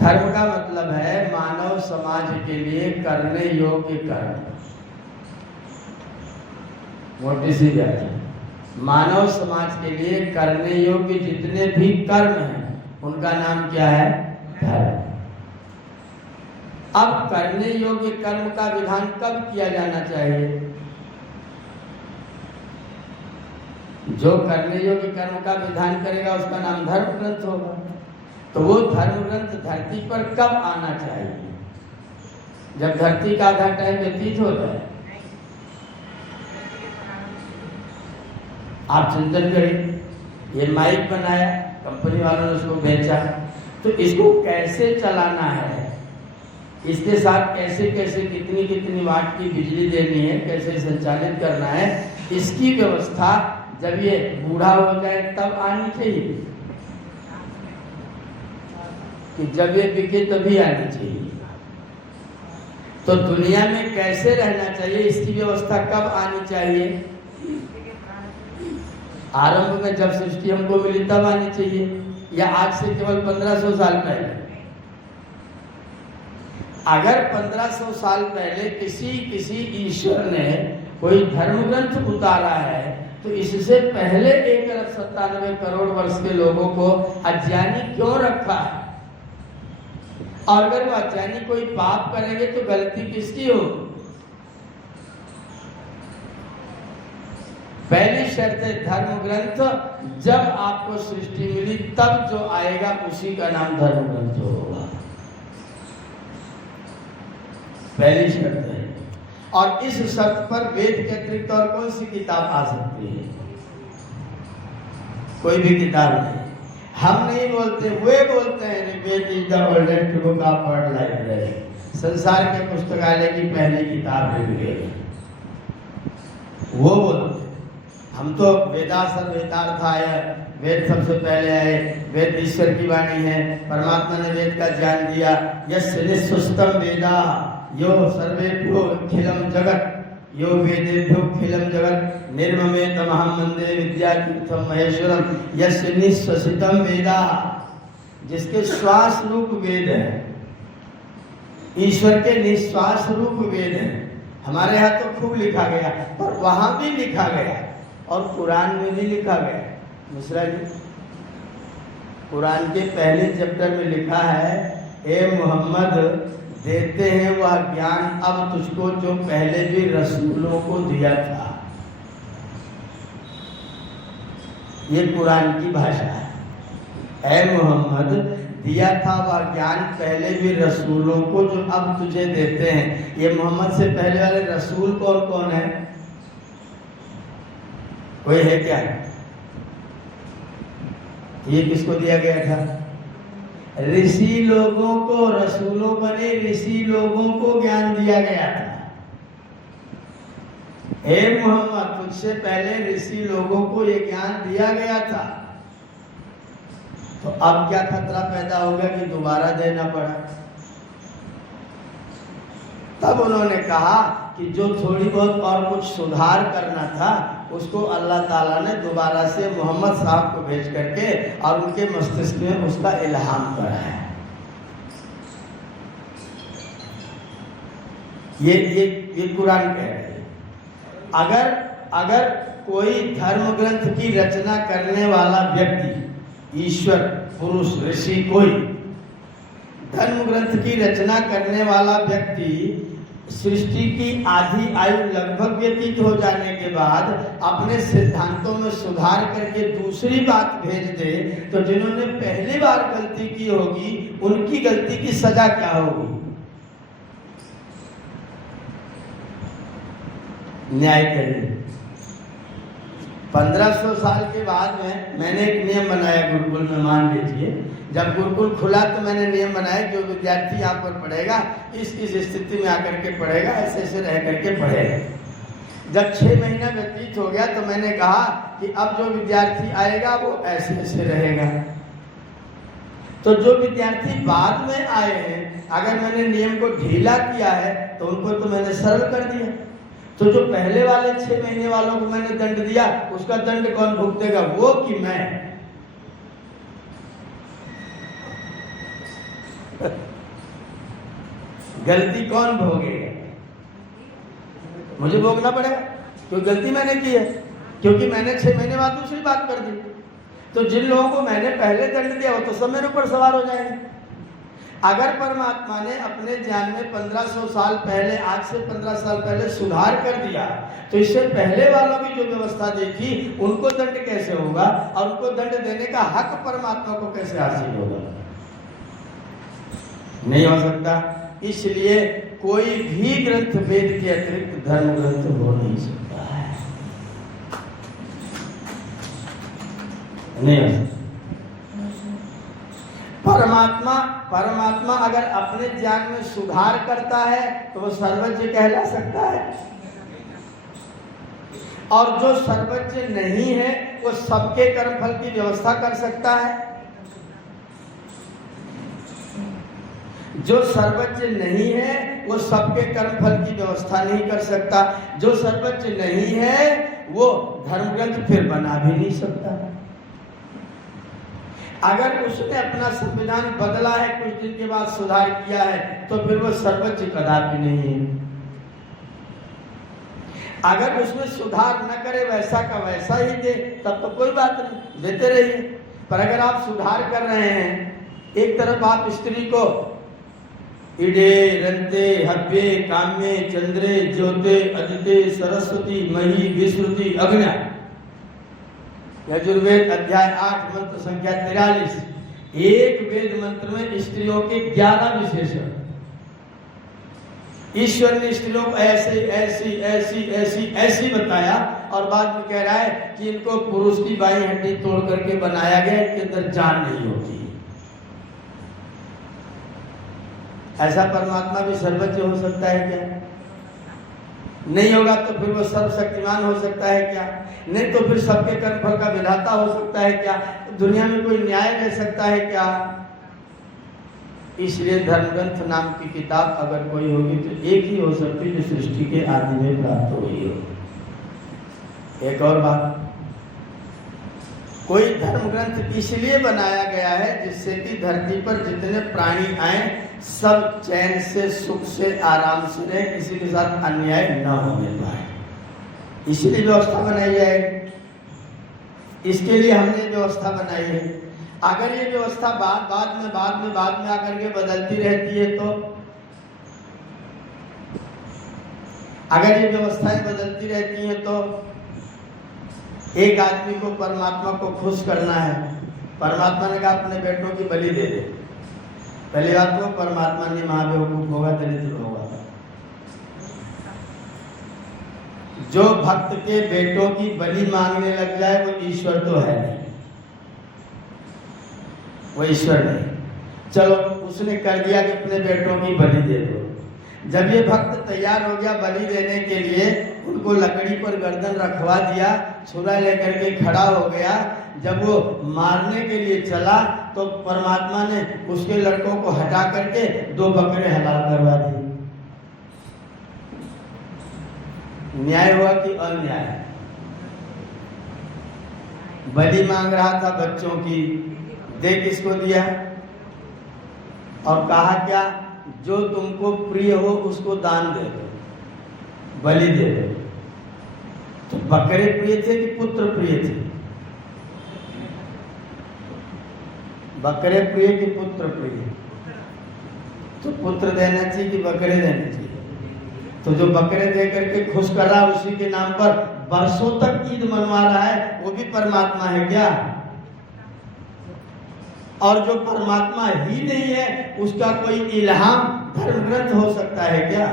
धर्म का मतलब है मानव समाज के लिए करने योग्य कर्म। मोटी सी व्याख्या, मानव समाज के लिए करने योग्य जितने भी कर्म हैं उनका नाम क्या है? धर्म। अब करने योग्य कर्म का विधान कब किया जाना चाहिए? जो करने योग्य कर्म का विधान करेगा उसका नाम धर्म ग्रंथ होगा। तो वो धर्म ग्रंथ धरती पर कब आना चाहिए? जब धरती का आधा टाइम व्यतीत होता है। आप चिंतन करिए, ये माइक बनाया, कंपनी वालों ने उसको बेचा, तो इसको कैसे चलाना है, इसके साथ कैसे कैसे कितनी कितनी वाट की बिजली देनी है, कैसे संचालित करना है, इसकी व्यवस्था जब ये बूढ़ा हो जाए तब आनी चाहिए कि जब ये बिके तभी आनी चाहिए। तो दुनिया में कैसे रहना चाहिए, इसकी व्यवस्था कब आनी चाहिए? आरंभ में जब सृष्टि हमको मिली तब आनी चाहिए, या आज से केवल 1500 साल पहले? अगर 1500 साल पहले किसी ईश्वर ने कोई धर्म ग्रंथ उतारा है तो इससे पहले 1,97 करोड़ वर्ष के लोगों को अज्ञानी क्यों रखा है? और अगर वो अज्ञानी कोई पाप करेंगे तो गलती किसकी होगी? पहली शर्त है धर्म ग्रंथ, जब आपको सृष्टि मिली तब जो आएगा उसी का नाम धर्म ग्रंथ होगा। पहली शर्त है। और इस शर्त पर वेद के अतिरिक्त और कौन सी किताब आ सकती है? कोई भी किताब नहीं। हम नहीं बोलते, वे बोलते हैं Veda is the oldest book of world library. संसार के पुस्तकालय की पहली किताब है वो बोलते। हम तो वेदास वेदार्थ आया, वेद सबसे पहले आए, वेद ईश्वर की वाणी है, परमात्मा ने वेद का ज्ञान दिया। यस्य निःश्रुतम वेदा यो सर्वेभ्यो अखिलम जगत यो वेदेभ्यो अखिलम जगत निर्ममेतमहं वन्दे विद्यातीर्थम महेश्वरम। यस्य निःश्वसितम वेदा, जिसके श्वास रूप वेद है, ईश्वर के निश्वास रूप वेद है। हमारे यहाँ तो खूब लिखा गया, पर वहां भी लिखा गया और कुरान में भी लिखा गया। मिश्रा जी, कुरान के पहले चैप्टर में लिखा है, ए मोहम्मद देते हैं वह ज्ञान अब तुझको जो पहले भी रसूलों को दिया था। ये कुरान की भाषा है। ए मोहम्मद, दिया था वह ज्ञान पहले भी रसूलों को जो अब तुझे देते हैं। ये मोहम्मद से पहले वाले रसूल कौन कौन है? कोई है क्या? ये किसको दिया गया था? ऋषि लोगों को, रसूलों बने ऋषि लोगों को ज्ञान दिया गया था। हे मोहम्मद, तुझसे पहले ऋषि लोगों को ये ज्ञान दिया गया था। तो अब क्या खतरा पैदा हो गया कि दोबारा देना पड़ा? तब उन्होंने कहा कि जो थोड़ी बहुत और कुछ सुधार करना था उसको अल्लाह ताला ने दोबारा से मोहम्मद साहब को भेज करके और उनके मस्तिष्क में उसका इल्हाम करा है। ये कुरान कह रहे हैं। अगर कोई धर्म ग्रंथ की रचना करने वाला व्यक्ति, ईश्वर, पुरुष, ऋषि, कोई धर्म ग्रंथ की रचना करने वाला व्यक्ति सृष्टि की आधी आयु लगभग व्यतीत हो जाने के बाद अपने सिद्धांतों में सुधार करके दूसरी बात भेज दे, तो जिन्होंने पहली बार गलती की होगी उनकी गलती की सजा क्या होगी? न्याय करिए। 1500 साल के बाद में मैंने एक नियम बनाया गुरुकुल में। मान लीजिए जब गुरुकुल खुला तो मैंने नियम बनाया, जो विद्यार्थी यहाँ पर पढ़ेगा इस स्थिति में आकर के पढ़ेगा, ऐसे ऐसे रह करके पढ़ेगा। जब 6 महीना व्यतीत हो गया तो मैंने कहा कि अब जो विद्यार्थी आएगा वो ऐसे ऐसे रहेगा। तो जो विद्यार्थी बाद में आए हैं, अगर मैंने नियम को ढीला किया है तो उनको तो मैंने सरल कर दिया। तो जो पहले वाले 6 महीने वालों को मैंने दंड दिया, उसका दंड कौन भुगतेगा, वो कि मैं? गलती कौन भोगेगा? मुझे भोगना पड़ेगा, क्योंकि गलती मैंने की है, क्योंकि मैंने 6 महीने बाद दूसरी बात कर दी। तो जिन लोगों को मैंने पहले दंड दिया वो तो सब मेरे ऊपर सवार हो जाएंगे। अगर परमात्मा ने अपने ज्ञान में 1500 साल पहले, आज से 15 साल पहले सुधार कर दिया, तो इससे पहले वालों की जो व्यवस्था देखी उनको दंड कैसे होगा, और उनको दंड देने का हक परमात्मा को कैसे हासिल होगा? नहीं हो सकता। इसलिए कोई भी ग्रंथ वेद के अतिरिक्त धर्म ग्रंथ हो नहीं सकता है, नहीं हो सकता। परमात्मा अगर अपने ज्ञान में सुधार करता है तो वो सर्वज्ञ कहला सकता है, और जो सर्वज्ञ नहीं है वो सबके कर्मफल की व्यवस्था कर सकता है। जो सर्वज्ञ नहीं है वो सबके कर्मफल की व्यवस्था नहीं कर सकता। जो सर्वज्ञ नहीं है वो धर्म ग्रंथ फिर बना भी नहीं सकता। अगर उसने अपना संविधान बदला है, कुछ दिन के बाद सुधार किया है, तो फिर वो सर्वोच्च कदापि नहीं है। अगर उसमें सुधार न करे, वैसा का वैसा ही दे, तब तो कोई बात नहीं, देते रहिए। पर अगर आप सुधार कर रहे हैं, एक तरफ आप स्त्री को इडे रंते हव्ये काम्ये चंद्रे ज्योते अदिते सरस्वती मही विश्रुति अग्न्या, यजुर्वेद अध्याय 8 मंत्र संख्या 43, एक वेद मंत्र में स्त्रियों के 11 विशेषण। ईश्वर ने स्त्रियों को ऐसे ऐसी ऐसी ऐसी ऐसी बताया, और बाद में कह रहा है कि इनको पुरुष की बाई हड्डी तोड़ करके बनाया गया, इनके अंदर जान नहीं होती। ऐसा परमात्मा भी सर्वज्ञ हो सकता है क्या? नहीं होगा तो फिर वो सर्वशक्तिमान हो सकता है क्या? नहीं तो फिर सबके कर्मफल का विधाता हो सकता है क्या? दुनिया में कोई न्याय रह सकता है क्या? इसलिए धर्मग्रंथ नाम की किताब अगर कोई होगी तो एक ही हो सकती है जो सृष्टि के आदि में प्राप्त हुई हो। एक और बात, कोई धर्म ग्रंथ इसलिए बनाया गया है जिससे कि धरती पर जितने प्राणी आए सब चैन से, सुख से, आराम से रहे, किसी के साथ अन्याय न होने पाए, इसलिए व्यवस्था बनाई जाएगी। इसके लिए हमने व्यवस्था बनाई है। अगर ये व्यवस्था बाद में आकर के बदलती रहती है, तो अगर ये व्यवस्थाएं बदलती रहती हैं तो एक आदमी को परमात्मा को खुश करना है, परमात्मा ने कहा अपने बेटों की बलि दे दे। पहली बात तो परमात्मा ने महाबेवकूफ होगा, दरिद्र होगा। जो भक्त के बेटों की बलि मांगने लग जाए वो ईश्वर तो है नहीं, वो ईश्वर नहीं। चलो उसने कर दिया कि अपने बेटों की बलि दे दो। जब ये भक्त तैयार हो गया बलि देने के लिए, उनको लकड़ी पर गर्दन रखवा दिया, छुरा लेकर के खड़ा हो गया। जब वो मारने के लिए चला तो परमात्मा ने उसके लड़कों को हटा करके 2 बकरे हलाल करवा दिए। न्याय हुआ कि अन्याय? बलि मांग रहा था बच्चों की, दे किसको दिया? और कहा क्या? जो तुमको प्रिय हो उसको दान दे दो, बलि दे दो। तो बकरे प्रिय थे कि पुत्र प्रिय थे? बकरे प्रिय कि पुत्र प्रिय? तो पुत्र देना चाहिए कि बकरे देने चाहिए? तो जो बकरे दे करके खुश कर रहा है, उसी के नाम पर बरसों तक ईद मनवा रहा है, वो भी परमात्मा है क्या? और जो परमात्मा ही नहीं है उसका कोई इल्हाम धर्म ग्रंथ हो सकता है क्या?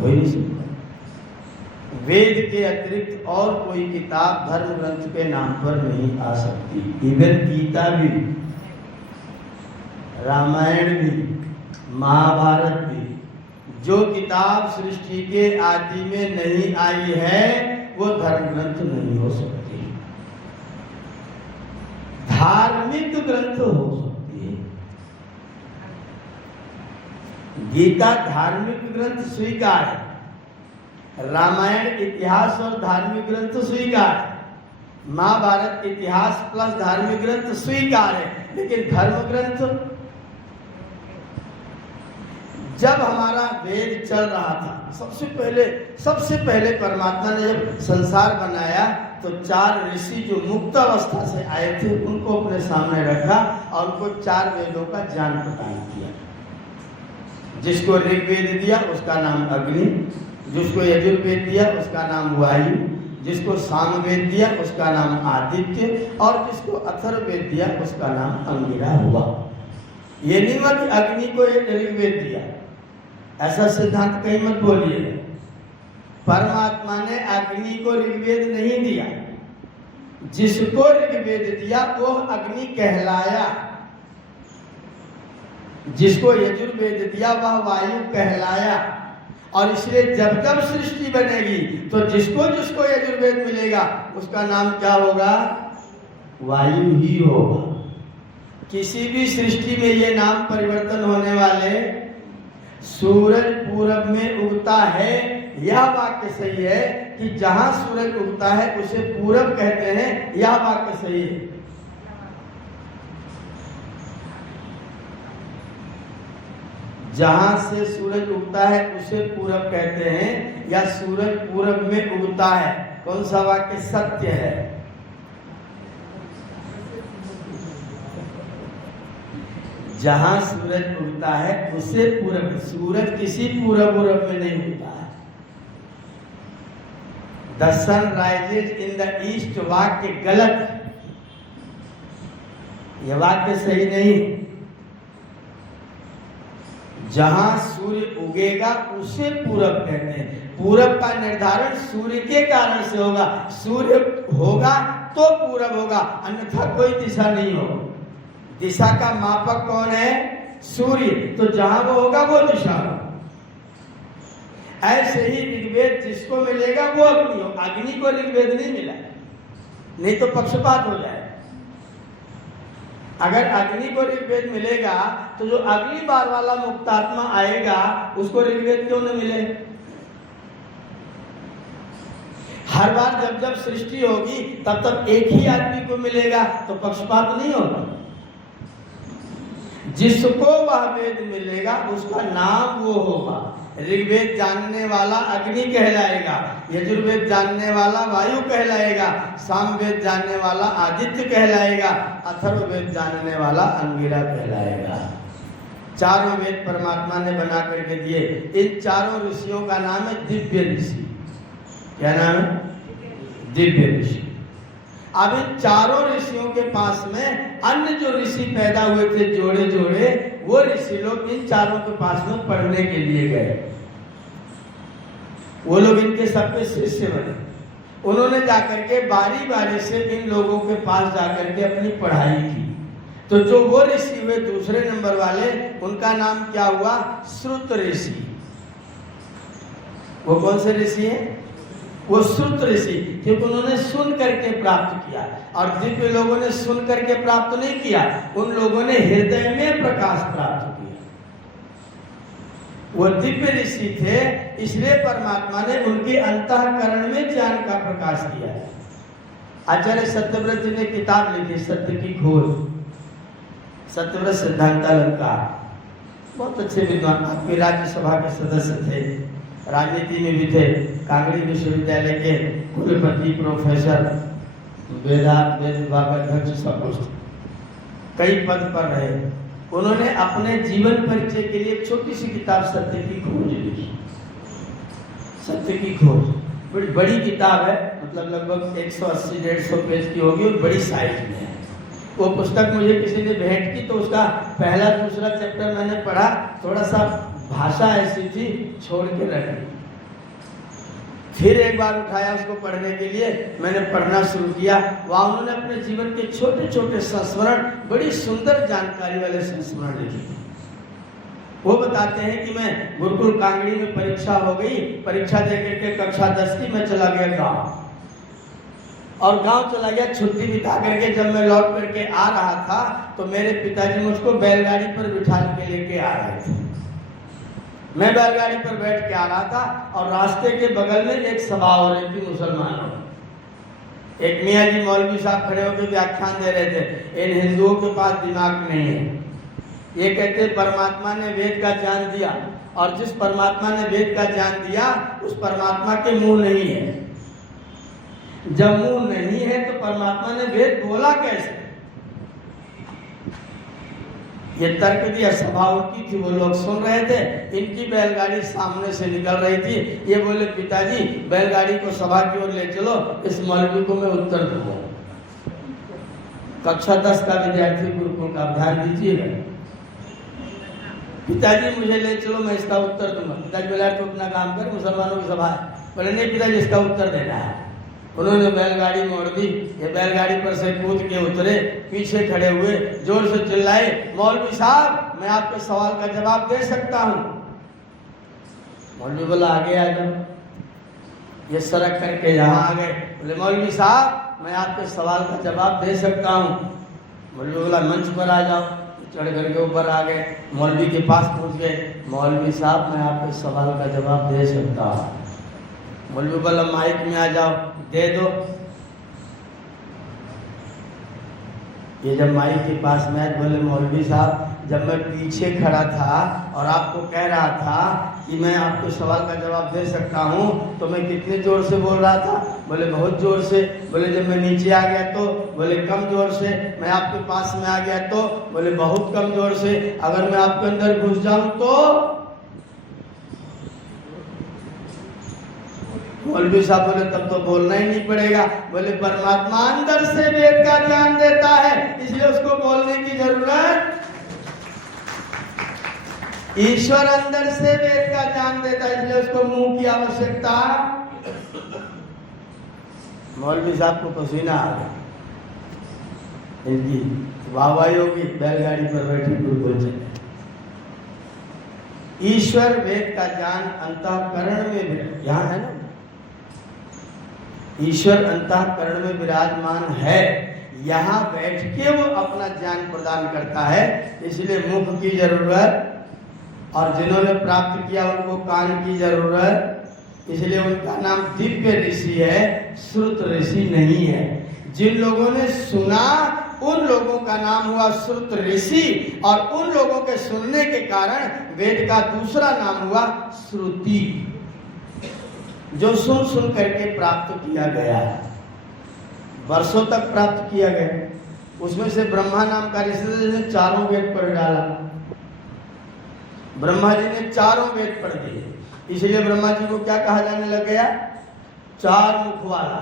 हो नहीं सकता। वेद के अतिरिक्त और कोई किताब धर्म ग्रंथ के नाम पर नहीं आ सकती। इवन गीता भी, रामायण भी, महाभारत भी, जो किताब सृष्टि के आदि में नहीं आई है वो धर्म ग्रंथ नहीं हो सकती। धार्मिक ग्रंथ हो सकती है। गीता धार्मिक ग्रंथ स्वीकार है, रामायण इतिहास और धार्मिक ग्रंथ स्वीकार है, महाभारत इतिहास प्लस धार्मिक ग्रंथ स्वीकार है, लेकिन धर्म ग्रंथ जब हमारा वेद चल रहा था, सबसे पहले परमात्मा ने जब संसार बनाया तो 4 ऋषि जो मुक्त अवस्था से आए थे उनको अपने सामने रखा और उनको 4 वेदों का ज्ञान प्रदान किया। जिसको ऋग्वेद दिया उसका नाम अग्नि, जिसको यजुर्वेद दिया उसका नाम वायु, जिसको सामवेद दिया उसका नाम आदित्य और जिसको अथर्ववेद दिया उसका नाम अंगिरा हुआ। ये नहीं हुआ कि अग्नि को एक ऋग्वेद दिया, ऐसा सिद्धांत कहीं मत बोलिए। परमात्मा ने अग्नि को ऋग्वेद नहीं दिया, जिसको ऋग्वेद दिया वो अग्नि कहलाया, जिसको यजुर्वेद दिया वह वायु कहलाया। और इसलिए जब जब सृष्टि बनेगी तो जिसको जिसको यजुर्वेद मिलेगा उसका नाम क्या होगा? वायु ही होगा। किसी भी सृष्टि में ये नाम परिवर्तन होने वाले। सूरज पूरब में उगता है, यह वाक्य सही है कि जहां सूरज उगता है उसे पूरब कहते हैं, यह वाक्य सही है। जहां से सूरज उगता है उसे पूरब कहते हैं या सूरज पूरब में उगता है, कौन सा वाक्य सत्य है? जहां सूरज उगता है उसे पूरब। सूरज किसी पूरब में नहीं उगता है। The sun rises in the east वाक्य गलत, यह वाक्य सही नहीं। जहां सूर्य उगेगा उसे पूरब कहते हैं। पूरब का निर्धारण सूर्य के कारण से होगा। सूर्य होगा तो पूरब होगा, अन्यथा कोई दिशा नहीं होगा। दिशा का मापक कौन है? सूर्य। तो जहां वो होगा वो दिशा होगा। ऐसे ही ऋग्वेद जिसको मिलेगा वो अग्नि हो। अग्नि को ऋग्वेद नहीं मिला, नहीं तो पक्षपात हो जाए। अगर अग्नि को ऋग्वेद मिलेगा तो जो अगली बार वाला मुक्तात्मा आएगा उसको ऋग्वेद क्यों न मिले? हर बार जब जब सृष्टि होगी तब तब एक ही आदमी को मिलेगा तो पक्षपात नहीं होगा। जिसको वह वेद मिलेगा उसका नाम वो होगा। ऋग्वेद जानने वाला अग्नि कहलाएगा, यजुर्वेद जानने वाला वायु कहलाएगा, सामवेद जानने वाला आदित्य कहलाएगा, अथर्ववेद जानने वाला अंगिरा कहलाएगा। चारों वेद परमात्मा ने बना करके दिए। इन चारों ऋषियों का नाम है दिव्य ऋषि। क्या नाम है? दिव्य ऋषि। अब इन चारों ऋषियों के पास में अन्य जो ऋषि पैदा हुए थे जोड़े जोड़े, वो ऋषि लोग इन चारों के पास में पढ़ने के लिए गए। वो लोग इनके सबके शिष्य बने। उन्होंने जाकर के बारी बारी से इन लोगों के पास जाकर के अपनी पढ़ाई की। तो जो वो ऋषि हुए दूसरे नंबर वाले, उनका नाम क्या हुआ? श्रुत ऋषि। वो कौन से ऋषि हैं? वो श्रुत ऋषि, क्योंकि उन्होंने सुन करके प्राप्त किया। और दिव्य लोगों ने सुन करके प्राप्त नहीं किया, उन लोगों ने हृदय में प्रकाश प्राप्त किया। वो दिव्य ऋषि थे, इसलिए परमात्मा ने उनके अंतःकरण में ज्ञान का प्रकाश किया। आचार्य सत्यव्रत जी ने किताब लिखी सत्य की खोज, सत्यव्रत सिद्धांतालंकार। बहुत अच्छे विद्वान, आपके राज्यसभा के सदस्य थे, राजनीति में भी थे, कांगड़ी विश्वविद्यालय के कुलपति, प्रोफेसर, वेद विभाग अध्यक्ष, सब कुछ कई पद पर रहे। उन्होंने अपने जीवन परिचय के लिए छोटी सी किताब सत्य की खोज लिखी। सत्य की खोज बड़ी किताब है, मतलब लगभग 180-150 पेज की होगी और बड़ी साइज में है। वो पुस्तक मुझे किसी ने भेंट की तो उसका पहला दूसरा चैप्टर मैंने पढ़ा, थोड़ा सा भाषा ऐसी थी, छोड़ के रख दी। फिर एक बार उठाया उसको पढ़ने के लिए, मैंने पढ़ना शुरू किया। वहाँ उन्होंने अपने जीवन के छोटे छोटे संस्मरण, बड़ी सुंदर जानकारी वाले संस्मरण लिखे। वो बताते हैं कि मैं गुरुकुल कांगड़ी में परीक्षा हो गई, परीक्षा दे करके कक्षा 10 की मैं चला गया गाँव, और गांव चला गया छुट्टी बिता करके। जब मैं लौट करके आ रहा था तो मेरे पिताजी मुझको बैलगाड़ी पर बिठा के लेके आ रहे थे। मैं बैलगाड़ी पर बैठ के आ रहा था और रास्ते के बगल में एक सभा हो रही थी मुसलमानों। एक मियाँ जी मौलवी साहब खड़े होकर व्याख्यान दे रहे थे, इन हिंदुओं के पास दिमाग नहीं है। ये कहते परमात्मा ने वेद का ज्ञान दिया, और जिस परमात्मा ने वेद का ज्ञान दिया उस परमात्मा के मुंह नहीं है। जब मुंह नहीं है तो परमात्मा ने वेद बोला कैसे? ये तर्क दिया, सभा उनकी थी, वो लोग सुन रहे थे। इनकी बैलगाड़ी सामने से निकल रही थी। ये बोले, पिताजी बैलगाड़ी को सभा की ओर ले चलो, इस मौलवी को मैं उत्तर दूंगा। कक्षा 10 का विद्यार्थी गुरुकुल का, ध्यान दीजिएगा। पिताजी मुझे ले चलो, मैं इसका उत्तर दूंगा। पिताजी बोला, तो अपना काम कर, मुसलमानों की सभा है। बोले नहीं पिताजी, इसका उत्तर देना है। उन्होंने बैलगाड़ी मोड़ दी। ये बैलगाड़ी पर से कूद के उतरे, पीछे खड़े हुए, जोर से चिल्लाए, मौलवी साहब मैं आपके सवाल का जवाब दे सकता हूँ। मौलवी बोला, आगे आ जाओ। ये सड़क करके यहाँ आ गए। बोले, मौलवी साहब मैं आपके सवाल का जवाब दे सकता हूँ। मौलवी बोला, मंच पर आ जाओ। चढ़ करके ऊपर आ गए, मौलवी के पास पहुँच गए। मौलवी साहब मैं आपके सवाल का जवाब दे सकता हूँ। मौलवी बोला, माइक में आ जाओ, दे दो। ये जब माइक के पास में आए, बोले, मौलवी साहब जब मैं पीछे खड़ा था और आपको कह रहा था कि मैं आपके सवाल का जवाब दे सकता हूँ, तो मैं कितने जोर से बोल रहा था? बोले, बहुत जोर से। बोले, जब मैं नीचे आ गया तो? बोले, कम जोर से। मैं आपके पास में आ गया तो? बोले, बहुत कम जोर से। अगर मैं आपके अंदर घुस जाऊं तो? मौलवी साहब बोले, तब तो बोलना ही नहीं पड़ेगा। बोले, परमात्मा अंदर से वेद का ज्ञान देता है, इसलिए उसको बोलने की जरूरत। ईश्वर अंदर से वेद का ज्ञान देता है, इसलिए उसको मुंह की आवश्यकता। मौलवी साहब को पसीना आ गया। इनकी वाहवाही होगी, बैलगाड़ी पर बैठे गुरुकुल चले। ईश्वर वेद का ज्ञान अंतःकरण में, यहाँ है ना, ईश्वर अंतःकरण में विराजमान है, यहाँ बैठ के वो अपना ज्ञान प्रदान करता है, इसलिए मुख की जरूरत। और जिन्होंने प्राप्त किया उनको कान की जरूरत, इसलिए उनका नाम दिव्य ऋषि है, श्रुत ऋषि नहीं है। जिन लोगों ने सुना उन लोगों का नाम हुआ श्रुत ऋषि, और उन लोगों के सुनने के कारण वेद का दूसरा नाम हुआ श्रुति, जो सुन सुन करके प्राप्त किया गया, वर्षों तक प्राप्त किया गया। उसमें से ब्रह्मा नाम का ऋषि ने चारों वेद पढ़ डाला। ब्रह्मा जी ने चारों वेद पढ़ दिए, इसलिए ब्रह्मा जी को क्या कहा जाने लग गया? चार मुख वाला।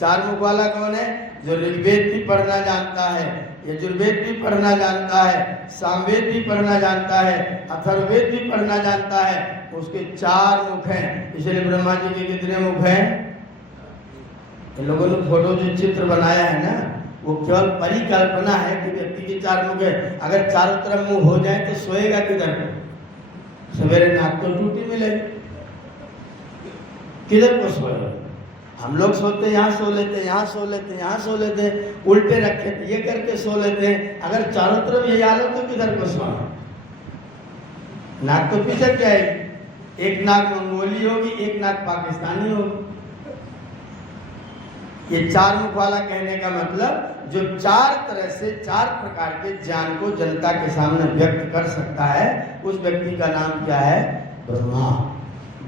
चार मुख वाला कौन है? जो ऋग्वेद भी पढ़ना जानता है, यजुर्वेद भी पढ़ना जानता है, सामवेद भी पढ़ना जानता है, अथर्ववेद भी पढ़ना जानता है, उसके चार मुख हैं। इसलिए ब्रह्मा जी के कितने मुख हैं? इन लोगों ने फोटो जो चित्र बनाया है ना, वो केवल परिकल्पना है कि व्यक्ति के चार मुख है। अगर चारों तरफ मुंह हो जाए तो सोएगा किधर? सवेरे नाक तो टूटी मिलेगी, किधर को सोएगा? हम लोग सोते यहाँ सो लेते, यहाँ सो लेते, यहाँ सो लेते, उल्टे रखे ये करके सो लेते हैं। अगर चारों तरफ ये हालत तो किधर को सोना? नाक तो पीछे क्या है, एक नाक मंगोली होगी, एक नाक पाकिस्तानी होगी। ये चार मुख वाला कहने का मतलब जो चार तरह से चार प्रकार के ज्ञान को जनता के सामने व्यक्त कर सकता है, उस व्यक्ति का नाम क्या है? ब्रह्मा।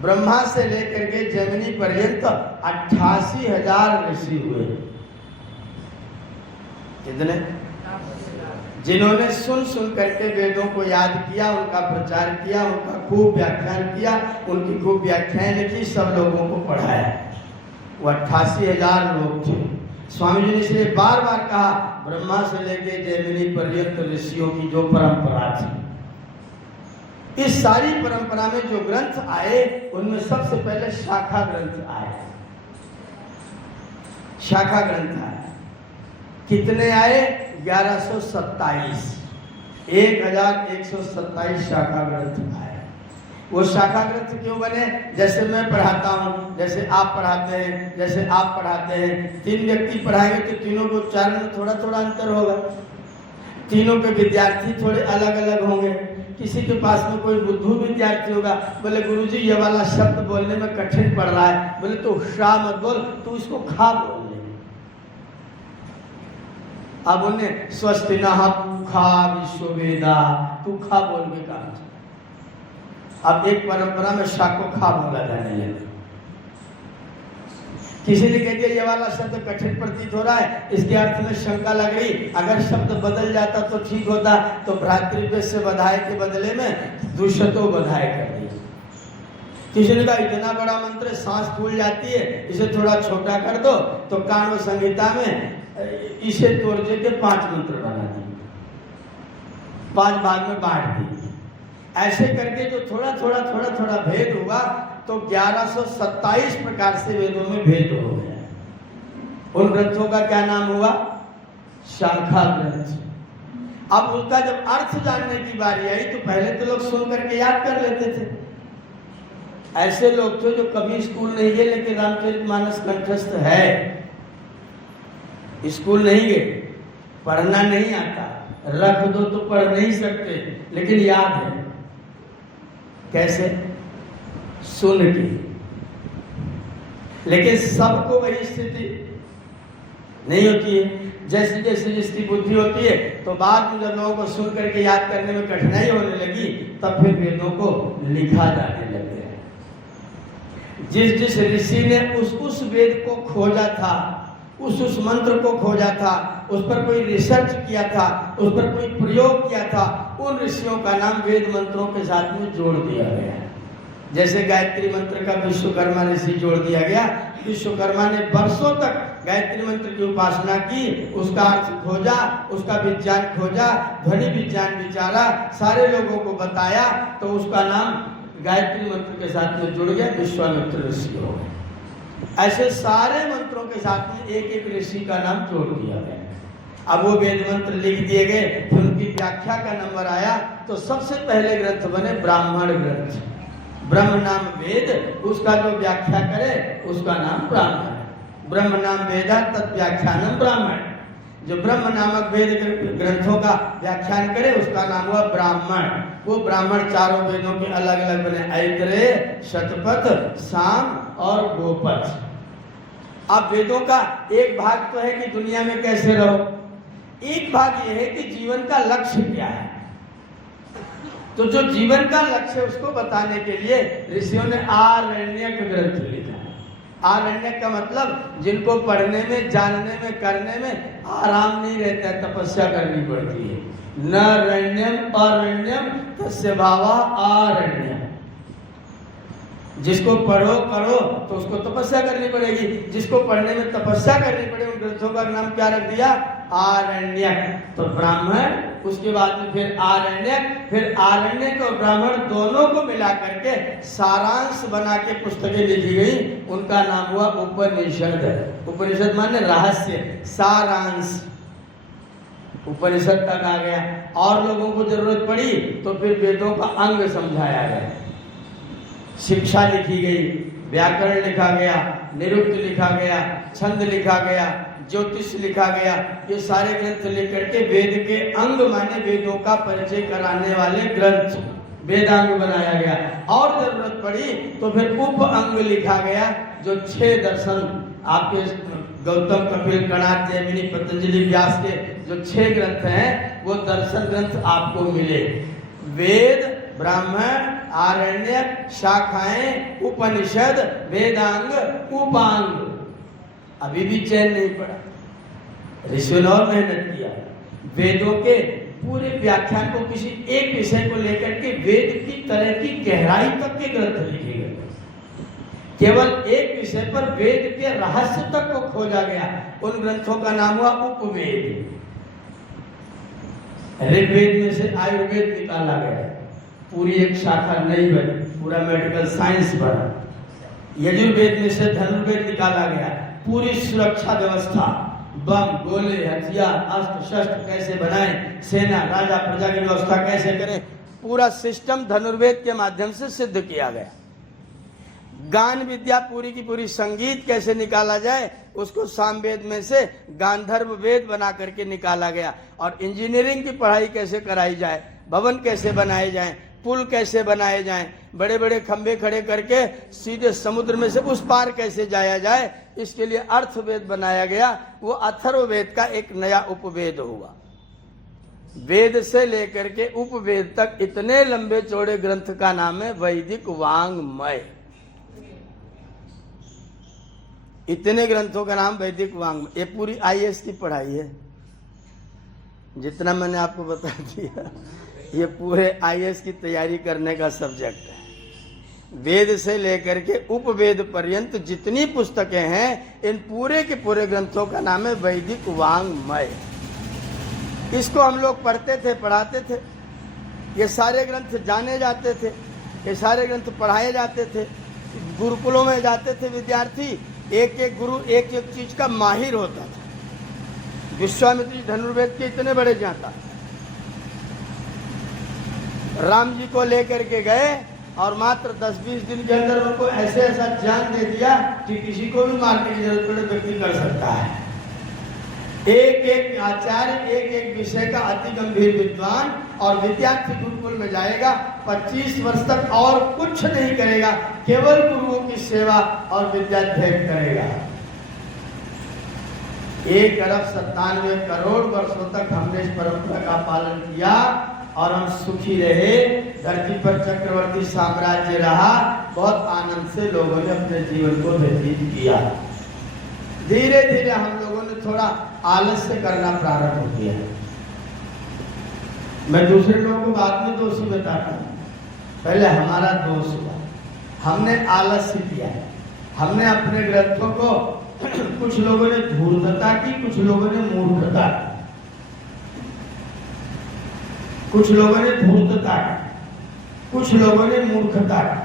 ब्रह्मा से लेकर के जैमिनी पर्यंत 88,000 ऋषि हुए। कितने? जिन्होंने सुन सुन करके वेदों को याद किया, उनका प्रचार किया, उनका खूब व्याख्यान किया, उनकी खूब व्याख्याएं लिखी, सब लोगों को पढ़ाया। वो 88,000 लोग थे। स्वामी जी ने इसलिए बार बार कहा, ब्रह्मा से लेके जैमिनी पर्यंत ऋषियों की जो परंपरा थी, इस सारी परंपरा में जो ग्रंथ आए उनमें सबसे पहले शाखा ग्रंथ आए। शाखा ग्रंथ आए। कितने आए? 1127। 1127 शाखा ग्रंथ आए। वो शाखा ग्रंथ क्यों बने? जैसे मैं पढ़ाता हूँ, जैसे आप पढ़ाते हैं, जैसे आप पढ़ाते हैं, तीन व्यक्ति पढ़ाएंगे तो तीनों को उच्चारण में थोड़ा थोड़ा अंतर होगा, तीनों के विद्यार्थी थोड़े अलग अलग होंगे। किसी के पास में कोई बुद्धू विद्यार्थी होगा, बोले गुरुजी ये वाला शब्द बोलने में कठिन पड़ रहा है, बोले तो शाह मत बोल, तू इसको खा बोल ले। अब उन्हें स्वस्ति नः पूखा विश्ववेदा, पूखा बोल के कहा। अब एक परंपरा में शा को खा बोला जाने लगा। किसी ने कह दिया ये वाला शब्द कठिन प्रतीत हो रहा है, इसके अर्थ में शंका लग रही, अगर शब्द बदल जाता तो ठीक होता। तो भ्रातृव्य से बधाई के बदले में दुष्टो बधाई कर दिया। किसी ने कहा इतना बड़ा मंत्र सांस फूल जाती है, इसे थोड़ा छोटा कर दो। तो काण्व संहिता में इसे तोड़ के 5 मंत्र बना दिए, 5 भाग में बांट दिए। ऐसे करके जो थोड़ा थोड़ा भेद हुआ तो 1127 प्रकार से वेदों में भेद हो गया। उन ग्रंथों का क्या नाम हुआ? शाखा ग्रंथ। अब उसका जब अर्थ जानने की बारी आई तो पहले तो लोग सुन करके याद कर लेते थे। ऐसे लोग थे जो कभी स्कूल नहीं गए लेकिन रामचरितमानस कंठस्थ है। स्कूल नहीं गए, पढ़ना नहीं आता, रख दो तो पढ़ नहीं सकते, लेकिन याद है। कैसे? सुन के। लेकिन सबको वही स्थिति नहीं होती है। जैसे जैसे जिसकी बुद्धि होती है तो बाद में जब लोगों को सुन करके याद करने में कठिनाई होने लगी तब फिर वेदों को लिखा जाने लगे। जिस जिस ऋषि ने उस वेद को खोजा था, उस मंत्र को खोजा था, उस पर कोई रिसर्च किया था, उस पर कोई प्रयोग किया था, उन ऋषियों का नाम वेद मंत्रों के साथ में जोड़ दिया गया। जैसे गायत्री मंत्र का विश्वकर्मा ऋषि जोड़ दिया गया। विश्वकर्मा ने वर्षों तक गायत्री मंत्र की उपासना की, उसका अर्थ खोजा, उसका विज्ञान खोजा, ध्वनि विज्ञान विचारा, सारे लोगों को बताया, तो उसका नाम गायत्री मंत्र के साथ में जुड़ गया, विश्वामित्र ऋषि हो गए। ऐसे सारे मंत्रों के साथ में एक एक ऋषि का नाम जोड़ दिया गया। अब वो वेद मंत्र लिख दिए गए, फिर उनकी व्याख्या का नंबर आया तो सबसे पहले ग्रंथ बने ब्राह्मण ग्रंथ। ब्रह्म नाम वेद, उसका जो व्याख्या करे उसका नाम ब्राह्मण। ब्रह्म नाम वेदा तत् व्याख्यानम ब्राह्मण। जो ब्रह्म नामक वेद ग्रंथों का व्याख्यान करे उसका नाम हुआ ब्राह्मण। वो ब्राह्मण चारों वेदों के अलग अलग बने, ऐतरेय, शतपथ, साम और गोपथ। अब वेदों का एक भाग तो है कि दुनिया में कैसे रहो, एक भाग ये है कि जीवन का लक्ष्य क्या है। तो जो जीवन का लक्ष्य है उसको बताने के लिए ऋषियों ने आरण्यक ग्रंथ लिखा। आरण्यक का मतलब जिनको पढ़ने में, जानने में, करने में आराम नहीं रहता है, तपस्या करनी पड़ती है। न रण्यम अरण्यम तस्य भावा आरण्यम। जिसको पढ़ो करो तो उसको तपस्या करनी पड़ेगी, जिसको पढ़ने में तपस्या करनी पड़े उन ग्रंथों का नाम क्या रख दिया? आरण्यक। तो ब्राह्मण, उसके बाद में फिर आरण्यक, फिर आरण्यक और ब्राह्मण दोनों को मिला करके सारांश बना के पुस्तकें लिखी गई, उनका नाम हुआ उपनिषद। उपनिषद माने रहस्य, सारांश। उपनिषद तक आ गया। और लोगों को जरूरत पड़ी तो फिर वेदों का अंग समझाया गया, शिक्षा लिखी गई, व्याकरण लिखा गया, निरुक्त लिखा गया, छंद लिखा गया, ज्योतिष लिखा गया। ये सारे ग्रंथ लेकर के वेद के अंग माने वेदों का परिचय कराने वाले ग्रंथ वेदांग बनाया गया। और जरूरत पड़ी तो फिर उप अंग लिखा गया, जो 6 दर्शन आपके गौतम, कपिल, कणाद, जैमिनी, पतंजलि, व्यास के जो 6 ग्रंथ हैं वो दर्शन ग्रंथ आपको मिले। वेद, ब्राह्मण, आरण्यक, शाखाएं, उपनिषद, वेदांग, उपांग। अभी भी चैन नहीं पड़ा। ऋषियों ने और मेहनत किया। वेदों के पूरे व्याख्यान को किसी एक विषय को लेकर के वेद की तरह की गहराई तक के ग्रंथ लिखे गए। केवल एक विषय पर वेद के रहस्य तक को खोजा गया। उन ग्रंथों का नाम हुआ उपवेद। ऋग्वेद में से आयुर्वेद निकाला गया, पूरी एक शाखा नई बनी, पूरा मेडिकल साइंस बना। यजुर्वेद में से धनुर्वेद निकाला गया, पूरी सुरक्षा व्यवस्था, बम, गोले, हथियार, अस्त्र शस्त्र कैसे बनाएं, सेना, राजा प्रजा की व्यवस्था कैसे करें, पूरा सिस्टम धनुर्वेद के माध्यम से सिद्ध किया गया। गान विद्या पूरी की पूरी, संगीत कैसे निकाला जाए उसको सामवेद में से गांधर्व वेद बना करके निकाला गया। और इंजीनियरिंग की पढ़ाई कैसे कराई जाए, भवन कैसे बनाए जाए, पुल कैसे बनाए जाएं, बड़े बड़े खंभे खड़े करके सीधे समुद्र में से उस पार कैसे जाया जाए, इसके लिए अर्थवेद बनाया गया। वो अथर्ववेद का एक नया उपवेद हुआ। वेद से लेकर के उपवेद तक इतने लंबे चौड़े ग्रंथ का नाम है वैदिक वांग्मय। इतने ग्रंथों का नाम वैदिक वांग्मय। ये पूरी आईएएस की पढ़ाई है, जितना मैंने आपको बता दिया ये पूरे आईएएस की तैयारी करने का सब्जेक्ट है। वेद से लेकर के उपवेद पर्यंत जितनी पुस्तकें हैं, इन पूरे के पूरे ग्रंथों का नाम है वैदिक वांग्मय। इसको हम लोग पढ़ते थे, पढ़ाते थे। ये सारे ग्रंथ जाने जाते थे, ये सारे ग्रंथ पढ़ाए जाते थे। गुरुकुलों में जाते थे विद्यार्थी, एक एक गुरु एक एक चीज का माहिर होता था। विश्वामित्र जी धनुर्वेद के इतने बड़े ज्ञाता। राम जी को लेकर के गए और मात्र 10-20 दिन के अंदर उनको ऐसे ऐसा ज्ञान दे दिया कि किसी को भी मारने की जरूरत पड़े व्यक्ति कर सकता है। एक एक आचार्य एक एक विषय का अति गंभीर विद्वान, और विद्यार्थी गुरुकुल में जाएगा 25 वर्ष तक और कुछ नहीं करेगा, केवल गुरुओं की सेवा और विद्याध्ययन करेगा। 1 अरब 97 करोड़ वर्षों तक हमने इस परंपरा का पालन किया और हम सुखी रहे। धरती पर चक्रवर्ती साम्राज्य रहा, बहुत आनंद से लोगों ने अपने जीवन को व्यतीत किया। धीरे धीरे हम लोगों ने थोड़ा आलस्य करना प्रारंभ हो किया। मैं दूसरे लोगों को बाद में दोषी बताता हूँ, पहले हमारा दोष हुआ। हमने आलस्य किया, हमने अपने ग्रंथों को कुछ लोगों ने धूर्तता की, कुछ लोगों ने मूर्खता की। कुछ लोगों ने धूर्तता की, कुछ लोगों ने मूर्खता की।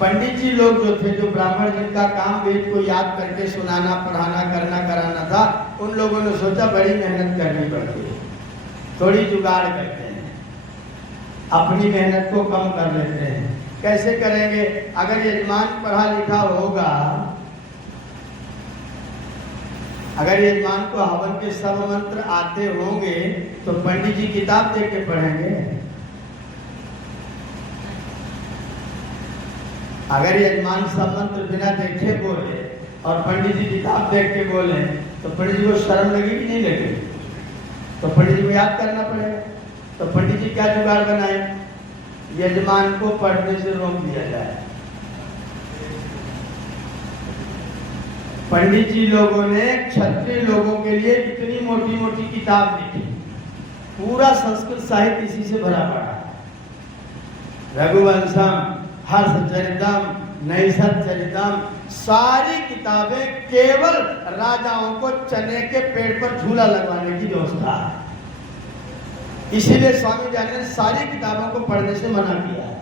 पंडित जी लोग जो थे, जो ब्राह्मण जिनका काम वेद को याद करके सुनाना, पढ़ाना, करना, कराना था, उन लोगों ने सोचा बड़ी मेहनत करनी पड़ती है, थोड़ी जुगाड़ करते हैं, अपनी मेहनत को कम कर लेते हैं। कैसे करेंगे? अगर यजमान पढ़ा लिखा होगा, अगर यजमान को हवन के सब मंत्र आते होंगे तो पंडित जी किताब देख के पढ़ेंगे। अगर यजमान सब मंत्र बिना देखे बोले और पंडित जी किताब देख के बोले तो पंडित जी को शर्म लगेगी नहीं लगेगी? तो पंडित जी को याद करना पड़ेगा। तो पंडित जी क्या जुगाड़ बनाए? यजमान को पढ़ने से रोक दिया जाए। पंडित जी लोगों ने क्षत्रिय लोगों के लिए इतनी मोटी मोटी किताब लिखी, पूरा संस्कृत साहित्य इसी से भरा पड़ा। रघुवंशम, हर्षचरितम, नैषधचरितम, सारी किताबें केवल राजाओं को चने के पेड़ पर झूला लगवाने की व्यवस्था है। इसीलिए स्वामी जी ने सारी किताबों को पढ़ने से मना किया है।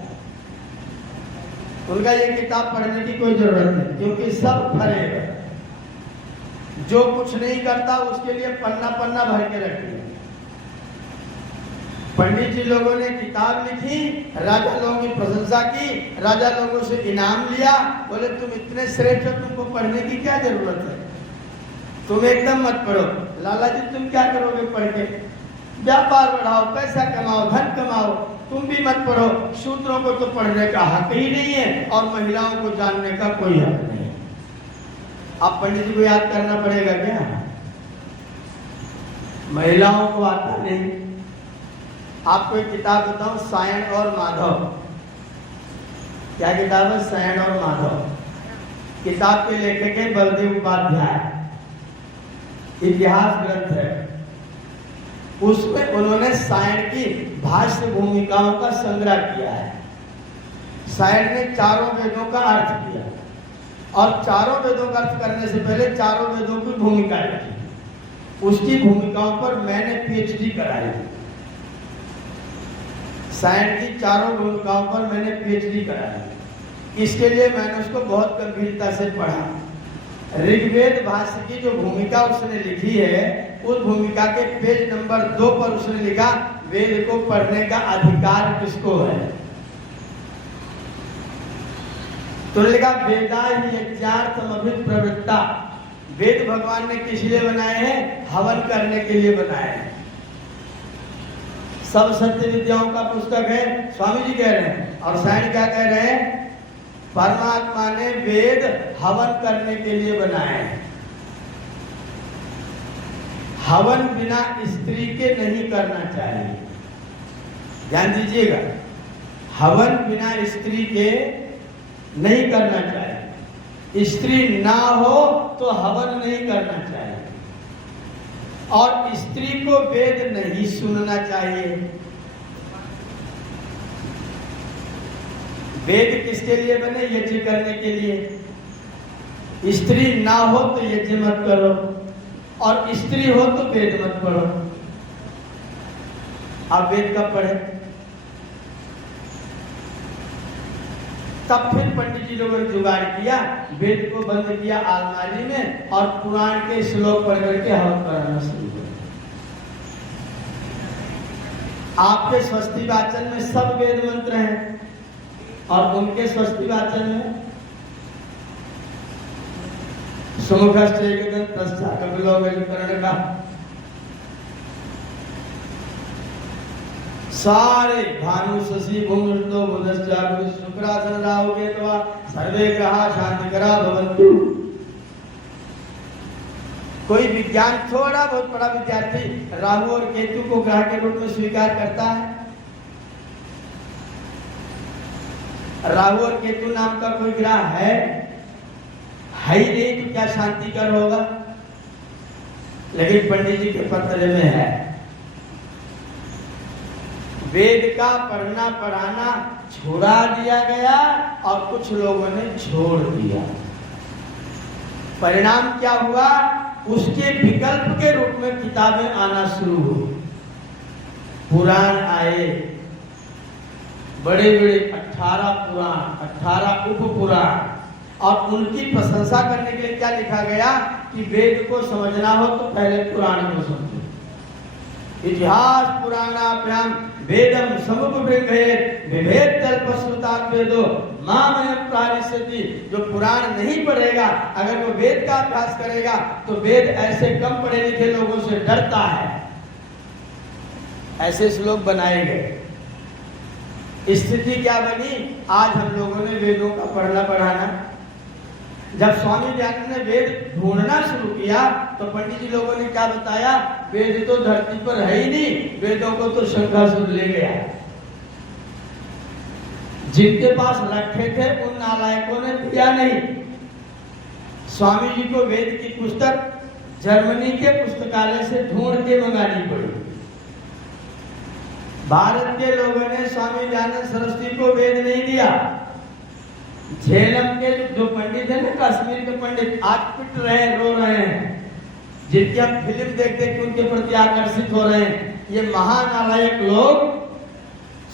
उनका ये किताब पढ़ने की कोई जरूरत नहीं, क्योंकि सब फरेगा। जो कुछ नहीं करता उसके लिए पन्ना पन्ना भर के रखिए। पंडित जी लोगों ने किताब लिखी, राजा लोगों की प्रशंसा की, राजा लोगों से इनाम लिया, बोले तुम इतने श्रेष्ठ हो, तुमको पढ़ने की क्या जरूरत है, तुम एकदम मत पढ़ो। लाला जी तुम क्या करोगे पढ़ के? व्यापार बढ़ाओ, पैसा कमाओ, धन कमाओ, तुम भी मत पढ़ो। शूद्रों को तो पढ़ने का हक ही नहीं है और महिलाओं को जानने का कोई हक नहीं। आप पंडित जी को याद करना पड़ेगा क्या? महिलाओं को आता नहीं। आपको एक किताब बताऊं, सायण और माधव। क्या किताब है? सायण और माधव। किताब के लेखक है बलदेव उपाध्याय, इतिहास ग्रंथ है। उसमें उन्होंने सायण की भाष्य भूमिकाओं का संग्रह किया है। सायण ने चारों वेदों का अर्थ किया और चारों वेदों का अर्थ करने से पहले चारों वेदों की भूमिका लिखी। उसकी भूमिकाओं पर मैंने पीएचडी कराई। सायण की चारों भूमिकाओं पर मैंने पीएचडी कराई। इसके लिए मैंने उसको बहुत गंभीरता से पढ़ा। ऋग्वेद भाष्य की जो भूमिका उसने लिखी है, उस भूमिका के पेज नंबर 2 पर उसने लिखा, वेद को पढ़ने का अधिकार किसको है? तो लिखा, वेदा ही यज्ञार्थमभिप्रवृत्ता। वेद भगवान ने किस लिए बनाए हैं? हवन करने के लिए बनाए हैं। सब सत्य विद्याओं का पुस्तक है, स्वामी जी कह रहे हैं। और साईं क्या कह रहे हैं? परमात्मा ने वेद हवन करने के लिए बनाए हैं। हवन बिना स्त्री के नहीं करना चाहिए, ध्यान दीजिएगा। हवन बिना स्त्री के नहीं करना चाहिए। स्त्री ना हो तो हवन नहीं करना चाहिए। और स्त्री को वेद नहीं सुनना चाहिए। वेद किसके लिए बने? यज्ञ करने के लिए। स्त्री ना हो तो यज्ञ मत करो, और स्त्री हो तो वेद मत पढ़ो। आप वेद कब पढ़े? तब फिर पंडित जी लोगों ने जुगाड़ किया, वेद को बंद किया अलमारी में और पुराण के श्लोक पढ़ करके हवन कराना शुरू किया। आपके स्वस्ति वाचन में सब वेद मंत्र हैं और उनके स्वस्ति वाचन में सुमुखश्चैकदं तस्या कपिलो गजकर्णका, सारे भानु शशि भूमृतो बुधश्चाग्नि शुक्रासन राहु केतवा सर्वे ग्रहा शांतिकरा भवन्तु। कोई विज्ञान थोड़ा बहुत बड़ा विद्यार्थी राहु और केतु को ग्रह के रूप में स्वीकार करता है? राहु और केतु नाम का कोई ग्रह है ही नहीं, तो क्या शांतिकर होगा? लेकिन पंडित जी के पत्र में है। वेद का पढ़ना पढ़ाना छोड़ा दिया गया और कुछ लोगों ने छोड़ दिया। परिणाम क्या हुआ? उसके विकल्प के रूप में किताबें आना शुरू हुई। पुराण आए, बड़े बड़े 18 पुराण, 18 उप पुराण। और उनकी प्रशंसा करने के लिए क्या लिखा गया कि वेद को समझना हो तो पहले पुराण को समझो। इतिहास पुराणाभ्याम वेदम समुपबृंहेत विभेद तल्पश्रुतात् वेदो मामयं प्रारिष्यति। जो पुराण नहीं पढ़ेगा, अगर वो वेद का अभ्यास करेगा तो वेद ऐसे कम पढ़े लिखे लोगों से डरता है। ऐसे श्लोक बनाए गए। स्थिति क्या बनी? आज हम लोगों ने वेदों का पढ़ना पढ़ाना। जब स्वामी दयानंद ने वेद ढूंढना शुरू किया तो पंडित जी लोगों ने क्या बताया? वेद तो धरती पर है ही नहीं, वेदों को तो शंखासुर ले गया। जिनके पास रखे थे उन नालायकों ने दिया नहीं। स्वामी जी को वेद की पुस्तक जर्मनी के पुस्तकालय से ढूंढ के मंगानी पड़ी। भारत के लोगों ने स्वामी दयानंद सरस्वती को वेद नहीं दिया। झेलम के जो पंडित है ना, कश्मीर के पंडित, आज पिट रहे हैं, रो रहे हैं, जिनकी हम फिल्म देख देख के उनके प्रति आकर्षित हो रहे हैं। ये महानालायक लोग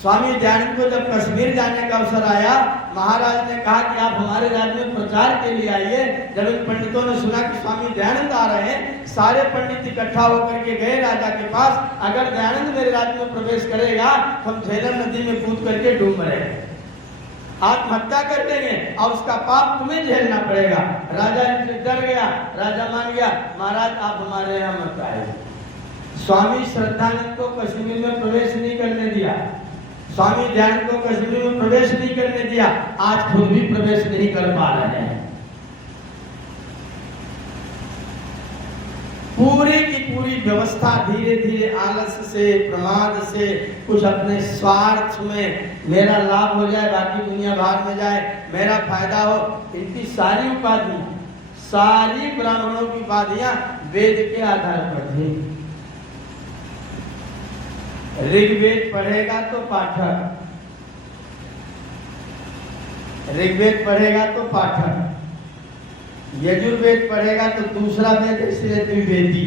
स्वामी दयानंद को जब कश्मीर जाने का अवसर आया, महाराज ने कहा कि आप हमारे राज्य में प्रचार के लिए आइए। जब इन पंडितों ने सुना कि स्वामी दयानंद आ रहे हैं, सारे पंडित इकट्ठा होकर के गए राजा के पास। अगर दयानंद मेरे राज्य में प्रवेश करेगा तो हम झेलम नदी में कूद करके डूब मरेंगे, आत्महत्या कर देंगे और उसका पाप तुम्हें झेलना पड़ेगा। राजा इनसे डर गया, राजा मान गया, महाराज आप हमारे यहाँ मत आए। स्वामी श्रद्धानंद को कश्मीर में प्रवेश नहीं करने दिया, स्वामी दयानंद को कश्मीर में प्रवेश नहीं करने दिया। आज खुद भी प्रवेश नहीं कर पा रहे हैं। पूरी की पूरी व्यवस्था धीरे धीरे आलस्य से, प्रमाद से, कुछ अपने स्वार्थ में मेरा लाभ हो जाए, बाकी दुनिया भाग में जाए, मेरा फायदा हो, इनकी सारी उपाधि, सारी ब्राह्मणों की उपाधियां वेद के आधार पर थी। ऋग्वेद पढ़ेगा तो पाठक, ऋग्वेद पढ़ेगा तो पाठक, यजुर्वेद पढ़ेगा तो दूसरा वेद इसलिए द्विवेदी,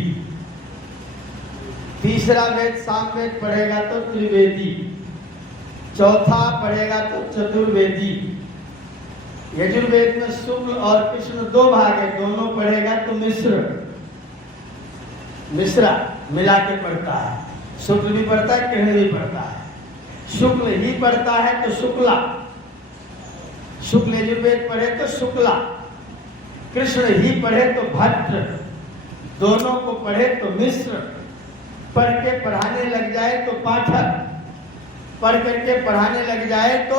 तीसरा वेद सामवेद पढ़ेगा तो त्रिवेदी, चौथा पढ़ेगा तो चतुर्वेदी। यजुर्वेद में शुक्ल और कृष्ण दो भाग है, दोनों पढ़ेगा तो मिश्रा मिला के पढ़ता है। शुक्ल भी पढ़ता है, कृष्ण भी पढ़ता है। शुक्ल ही पढ़ता है तो शुक्ला, शुक्ल यजुर्वेद पढ़े तो शुक्ला, कृष्ण ही पढ़े तो भट्ट, दोनों को पढ़े तो मिश्र। पढ़ के पढ़ाने लग जाए तो पाठक, पढ़ करके पढ़ाने लग जाए तो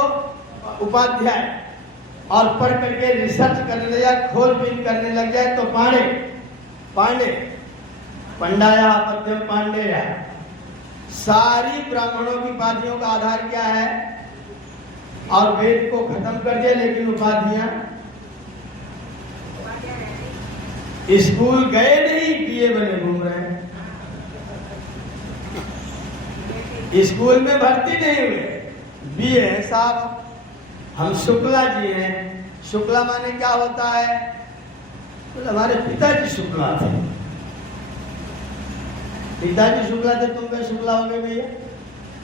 उपाध्याय, और पढ़ करके रिसर्च करने लग जाए, खोजबीन करने लग जाए तो पांडे, पंडाया पद्यम पांडेय। सारी ब्राह्मणों की उपाधियों का आधार क्या है? और वेद को खत्म कर दिया, लेकिन उपाधियां स्कूल गए नहीं, बीए बने घूम रहे हैं, स्कूल में भर्ती नहीं हुए, बीए है साहब। हम शुक्ला जी हैं। शुक्ला माने क्या होता है? तो हमारे पिताजी शुक्ला थे, पिताजी शुक्ला थे, तुम क्या शुक्ला हो गए भैया?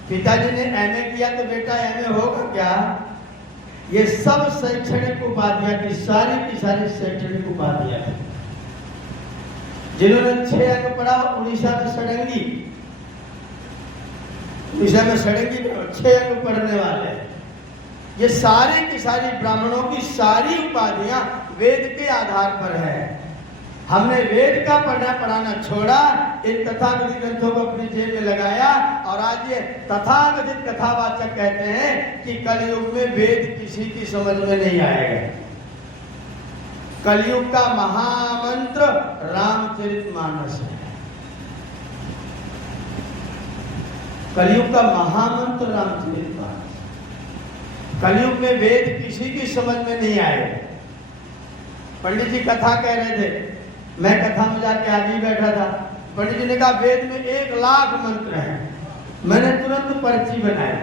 पिताजी ने एमए किया तो बेटा एमए होगा क्या? ये सब शैक्षणिक उपाधियां की सारी शैक्षणिक उपाधियां थी। जिन्होंने 6 अंक पढ़ा उड़ीसा में सड़ंगी, उड़ीसा में सड़ंगी 6 अंक पढ़ने वाले। ये सारे की सारी ब्राह्मणों की सारी उपाधियां वेद के आधार पर है। हमने वेद का पढ़ाना छोड़ा, इन तथाकथित ग्रंथों को अपनी जेब में लगाया, और आज ये तथाकथित कथावाचक कहते हैं कि कलयुग में वेद किसी की समझ में नहीं आएगा। कलयुग का महामंत्र रामचरितमानस है। कलयुग का महामंत्र रामचरितमानस। कलयुग में वेद किसी की समझ में नहीं आए। पंडित जी कथा कह रहे थे, मैं कथा में जाके आगे ही बैठा था। पंडित जी ने कहा वेद में 1 लाख मंत्र हैं। मैंने तुरंत पर्ची बनाई,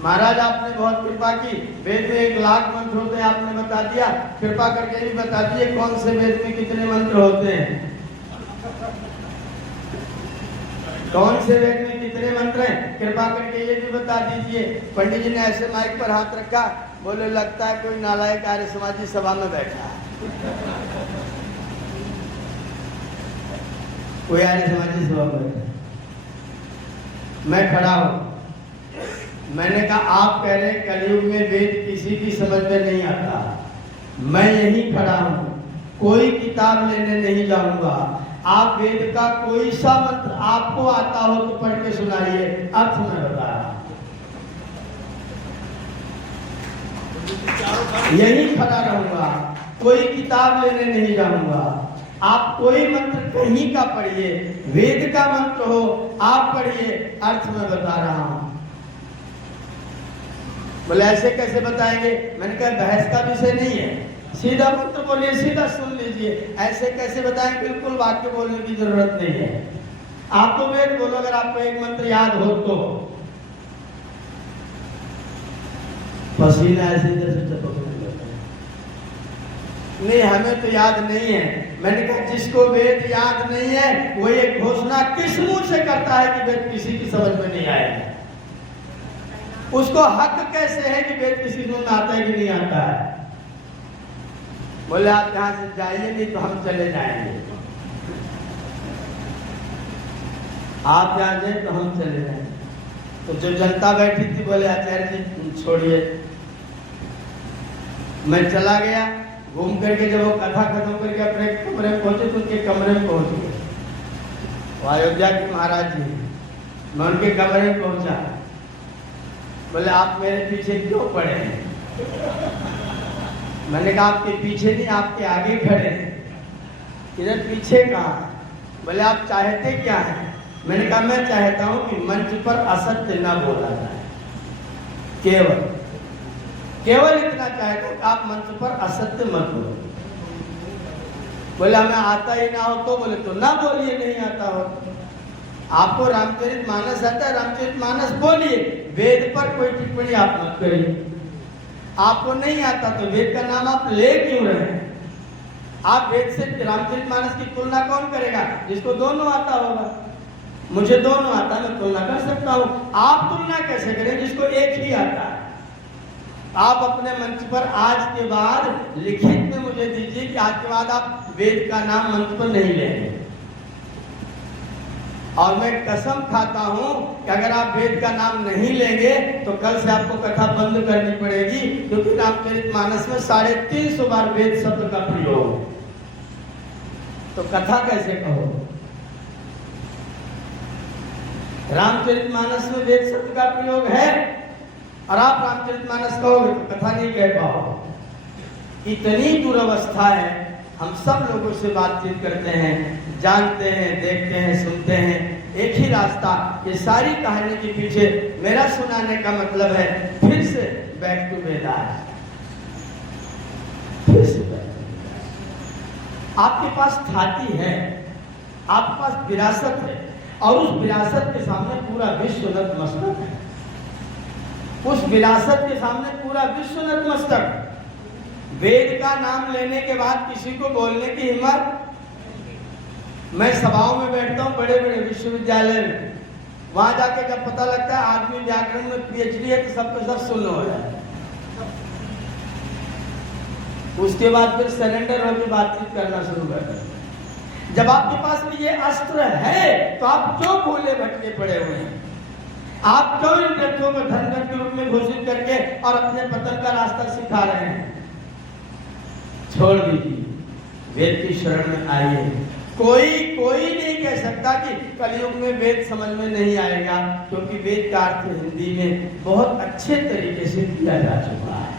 महाराज आपने बहुत कृपा की, वेद में 1 लाख मंत्र होते हैं, आपने बता दिया, कृपा करके भी बता दिए कौन से वेद में कितने मंत्र होते हैं, कौन से वेद में कितने मंत्र हैं, कृपा करके ये भी बता दीजिए। पंडित जी ने ऐसे माइक पर हाथ रखा, बोले लगता है कोई नालायक आर्य समाजी सभा में बैठा है, कोई आर्य समाजी सभा में बैठा। मैं खड़ा हूं, मैंने कहा आप कह रहे कलयुग में वेद किसी की समझ में नहीं आता, मैं यहीं खड़ा हूं, कोई किताब लेने नहीं जाऊंगा, आप वेद का कोई सा मंत्र आपको आता हो तो पढ़ के सुनाइए, अर्थ में बता रहा, यहीं खड़ा रहूंगा, कोई किताब लेने नहीं जाऊंगा, आप कोई मंत्र कहीं का पढ़िए, वेद का मंत्र हो आप पढ़िए, अर्थ में बता रहा हूं। बोले ऐसे कैसे बताएंगे? मैंने कहा बहस का विषय नहीं है, सीधा मंत्र बोलिए, सीधा सुन लीजिए। ऐसे कैसे बताएं? बिल्कुल वाक्य बोलने की जरूरत नहीं है, आप तो वेद बोलो अगर आपको एक मंत्र याद हो तो। पसीना ऐसे इधर से टपकने लगता है, नहीं हमें तो याद नहीं है। मैंने कहा जिसको वेद याद नहीं है वो ये घोषणा किस मुंह से करता है कि वेद किसी की समझ में नहीं आएगा? उसको हक कैसे है कि वेद किसी को आता है कि नहीं आता है? बोले आप यहां से जाइए नहीं तो हम चले जाएंगे, आप यहां जाए तो हम चले जाएंगे। तो जो जनता बैठी थी बोले आचार्य जी छोड़िए। मैं चला गया, घूम करके जब वो कथा खत्म करके अपने कमरे में पहुंचे तो उनके कमरे में पहुंच गए, वो अयोध्या के महाराज जी। मैं उनके कमरे में पहुंचा, बोले आप मेरे पीछे क्यों पड़े हैं? मैंने कहा आपके पीछे नहीं, आपके आगे खड़े हैं। इधर पीछे कहाँ? बोले आप चाहते क्या हैं? मैंने कहा मैं चाहता हूं कि मंच पर असत्य न बोला जाए, केवल इतना चाहता हूं कि आप मंच पर असत्य मत बोलो। बोले हमें आता ही ना हो तो? बोले तो ना बोलिए, नहीं आता हो। आपको रामचरितमानस आता है, रामचरितमानस बोलिए, वेद पर कोई टिप्पणी आप मत करिए। आपको नहीं आता तो वेद का नाम आप ले क्यों रहे? आप वेद से रामचरितमानस की तुलना कौन करेगा? जिसको दोनों आता होगा। मुझे दोनों आता है, मैं तुलना कर सकता हूं। आप तुलना कैसे करें जिसको एक ही आता है? आप अपने मंच पर आज के बाद लिखित में मुझे दीजिए कि आज के बाद आप वेद का नाम मंच पर नहीं लेंगे, और मैं कसम खाता हूं कि अगर आप वेद का नाम नहीं लेंगे तो कल से आपको कथा बंद करनी पड़ेगी, क्योंकि रामचरितमानस में 350 बार वेद शब्द का प्रयोग, तो कथा कैसे कहो? रामचरितमानस में वेद शब्द का प्रयोग है और आप रामचरितमानस कहोगे तो कथा नहीं कह पाओगे। इतनी दुर्वस्था है। हम सब लोगों से बातचीत करते हैं, जानते हैं, देखते हैं, सुनते हैं, एक ही रास्ता। ये सारी कहानी के पीछे मेरा सुनाने का मतलब है फिर से बैक टू वेदास, फिर से आपके पास ख्याति है, आपके पास विरासत है और उस विरासत के सामने पूरा विश्व नतमस्तक है। उस विरासत के सामने पूरा विश्व नतमस्तक। वेद का नाम लेने के बाद किसी को बोलने की हिम्मत। मैं सभाओं में बैठता हूँ बड़े बड़े विश्वविद्यालय में, वहां जाके जब पता लगता है आदमी व्याकरण में पीएचडी है तो सबको सब सुन हो जाए। उसके बाद फिर सरेंडर होकर बातचीत करना शुरू करते हैं। जब आपके पास में ये अस्त्र है तो आप क्यों भूले भटके पड़े हुए हैं? आप क्यों इन ग्रंथों को धन के रूप में घोषित करके और अपने पतन का रास्ता सिखा रहे हैं? छोड़ दीजिए, वेद की शरण में आइए। कोई नहीं कह सकता कि कलयुग में वेद समझ में नहीं आएगा, क्योंकि वेद का अर्थ हिंदी में बहुत अच्छे तरीके से किया जा चुका है।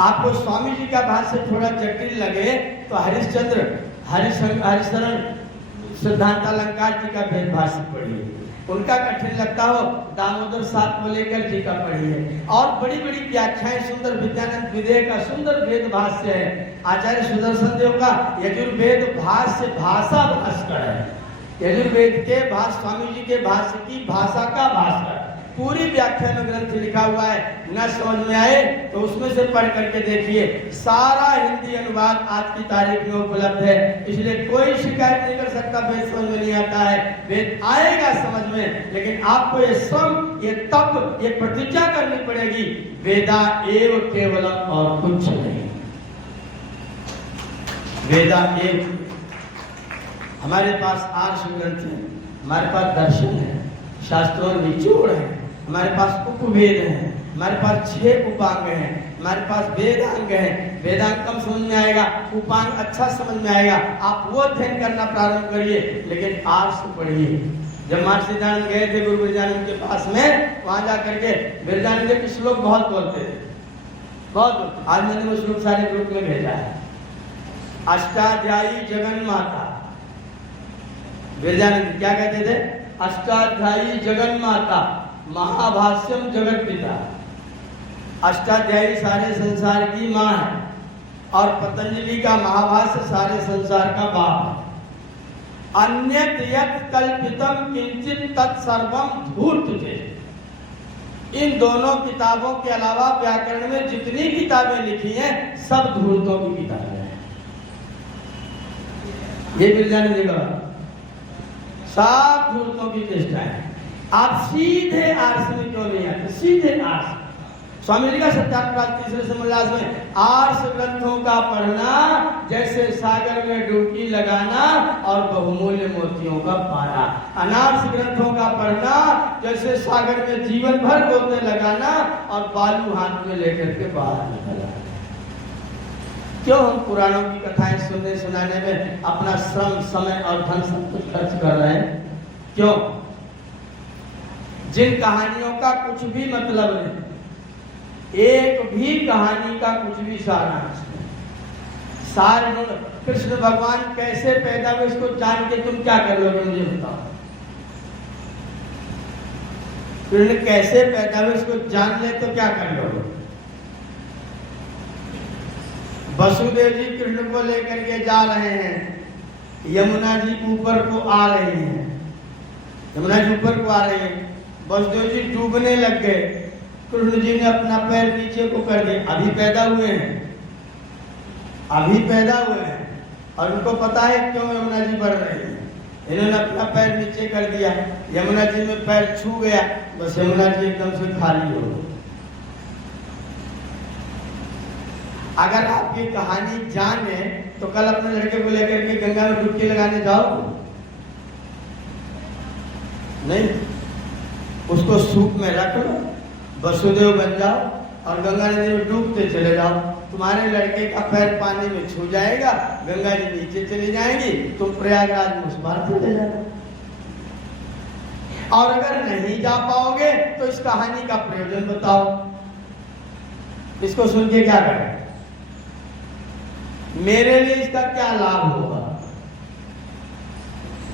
आपको स्वामी जी का भाष्य थोड़ा जटिल लगे तो हरिशरण सिद्धांतालंकार जी का वेद भाष्य पढ़िए। उनका कठिन लगता हो दामोदर सात वलेकर जी का पढ़िए। और बड़ी बड़ी व्याख्याएं सुंदर विद्यानंद विदेह का सुंदर वेद भाष्य है। आचार्य सुदर्शन देव का यजुर्वेद भाष्य भाषा भास्कर है। यजुर्वेद के भाष्य स्वामी जी के भाष्य की भाषा का भास्कर पूरी व्याख्या में ग्रंथ लिखा हुआ है। न समझ में आए तो उसमें से पढ़ करके देखिए। सारा हिंदी अनुवाद आज की तारीख में उपलब्ध है, इसलिए कोई शिकायत नहीं कर सकता वेद समझ में नहीं आता है। वेद आएगा समझ में, लेकिन आपको ये श्रम, ये तप, ये प्रतिज्ञा करनी पड़ेगी, वेदा एव केवलम और कुछ नहीं। वेदा एव। हमारे पास आर्ष ग्रंथ है, हमारे पास दर्शन है, शास्त्रों में निचोड़ है, हमारे पास उपवेद है, हमारे पास 6 उपांग हैं, हमारे पास वेदांग है। वेदांग कम समझ में आएगा, उपांग अच्छा समझ में आएगा। आप वो अध्ययन करना प्रारंभ करिए, लेकिन आर्ष पढ़िए। जब महर्षि दयानंद गए थे गुरु बिरजानंद के पास में, वहां जा करके बिरजानंद के श्लोक बहुत बोलते थे, बहुत। आज मैंने वो श्लोक सारे ग्रुप में भेजा है। अष्टाध्यायी जगन माता, बिरजानंद क्या कहते थे? अष्टाध्यायी जगन माता, महाभाष्यम जगत पिता। अष्टाध्यायी सारे संसार की माँ है और पतंजलि का महाभाष्य सारे संसार का बाप है। अन्यत यत् कल्पितम किंचित तत्सर्वम धूर्त। इन दोनों किताबों के अलावा व्याकरण में जितनी किताबें लिखी हैं सब धूर्तों की किताबें हैं। ये बिरजानंद जी का सब धूर्तों की चेष्टाएं। आप सीधे आर्ष में क्यों नहीं आते? सीधे आर्ष। स्वामी जी का सत्याप्रकाश तीसरे समोल्लास में आर्ष ग्रंथों का पढ़ना जैसे सागर में डुबकी लगाना और बहुमूल्य मोतियों का पाना। अनार्ष ग्रंथों का पढ़ना जैसे सागर में जीवन भर गोते लगाना और बालू हाथ में लेकर के बाहर निकलना। क्यों हम पुराणों की कथाएं सुनने सुनाने में अपना श्रम, समय और धन सब कुछ खर्च कर रहे हैं? क्यों? जिन कहानियों का कुछ भी मतलब नहीं, एक भी कहानी का कुछ भी सारांश नहीं। सार कृष्ण भगवान कैसे पैदा हुए इसको जान के तुम क्या कर लोगे? मुझे बताओ। कृष्ण कैसे पैदा हुए इसको जान ले तो क्या कर लोगे? वसुदेव जी कृष्ण को लेकर के जा रहे हैं, यमुना जी ऊपर को आ रहे हैं, यमुना जी ऊपर को आ रहे हैं, वसुदेव जी डूबने लग गए। कृष्ण जी ने अपना पैर नीचे को कर दिया। अभी पैदा हुए हैं, अभी पैदा हुए हैं और उनको पता है क्यों यमुना जी बढ़ रही है। इन्होंने अपना पैर नीचे कर दिया, यमुना जी में पैर छू गया, बस यमुना जी एकदम से खाली हो गई। अगर आप ये कहानी जाने तो कल अपने लड़के को लेकर के गंगा में डुबकी लगाने जाओ नहीं, उसको सूप में रख लो, वसुदेव बन जाओ और गंगा नदी में डूबते चले जाओ। तुम्हारे लड़के का पैर पानी में छू जाएगा, गंगा जी नीचे चली जाएंगी, तुम प्रयागराज में उस पार चले जाना। और अगर नहीं जा पाओगे तो इस कहानी का प्रयोजन बताओ, इसको सुन के क्या करें, मेरे लिए इसका क्या लाभ होगा।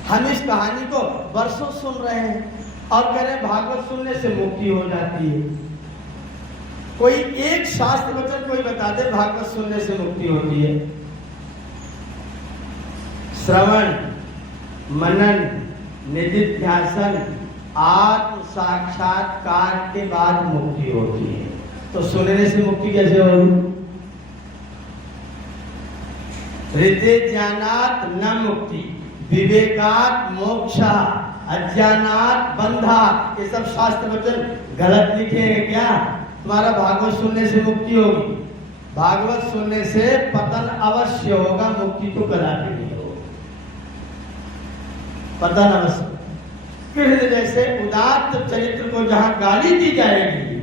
हम इस कहानी को वर्षों सुन रहे हैं और कह रहे हैं भागवत सुनने से मुक्ति हो जाती है। कोई एक शास्त्र वचन कोई बता दे भागवत सुनने से मुक्ति होती है। श्रवण, मनन, निधिध्यासन, आत्म साक्षात्कार के बाद मुक्ति होती है। तो सुनने से मुक्ति कैसे होगी? ऋते ज्ञानात् न मुक्ति, विवेकात् मोक्षा, अज्ञानात् बंधा। ये सब शास्त्र वचन गलत लिखे हैं क्या? तुम्हारा भागवत सुनने से मुक्ति होगी। भागवत सुनने से पतन अवश्य होगा, मुक्ति तो कदापि नहीं होगी। पतन अवश्य। कृष्ण जैसे उदात्त चरित्र को जहां गाली दी जाएगी,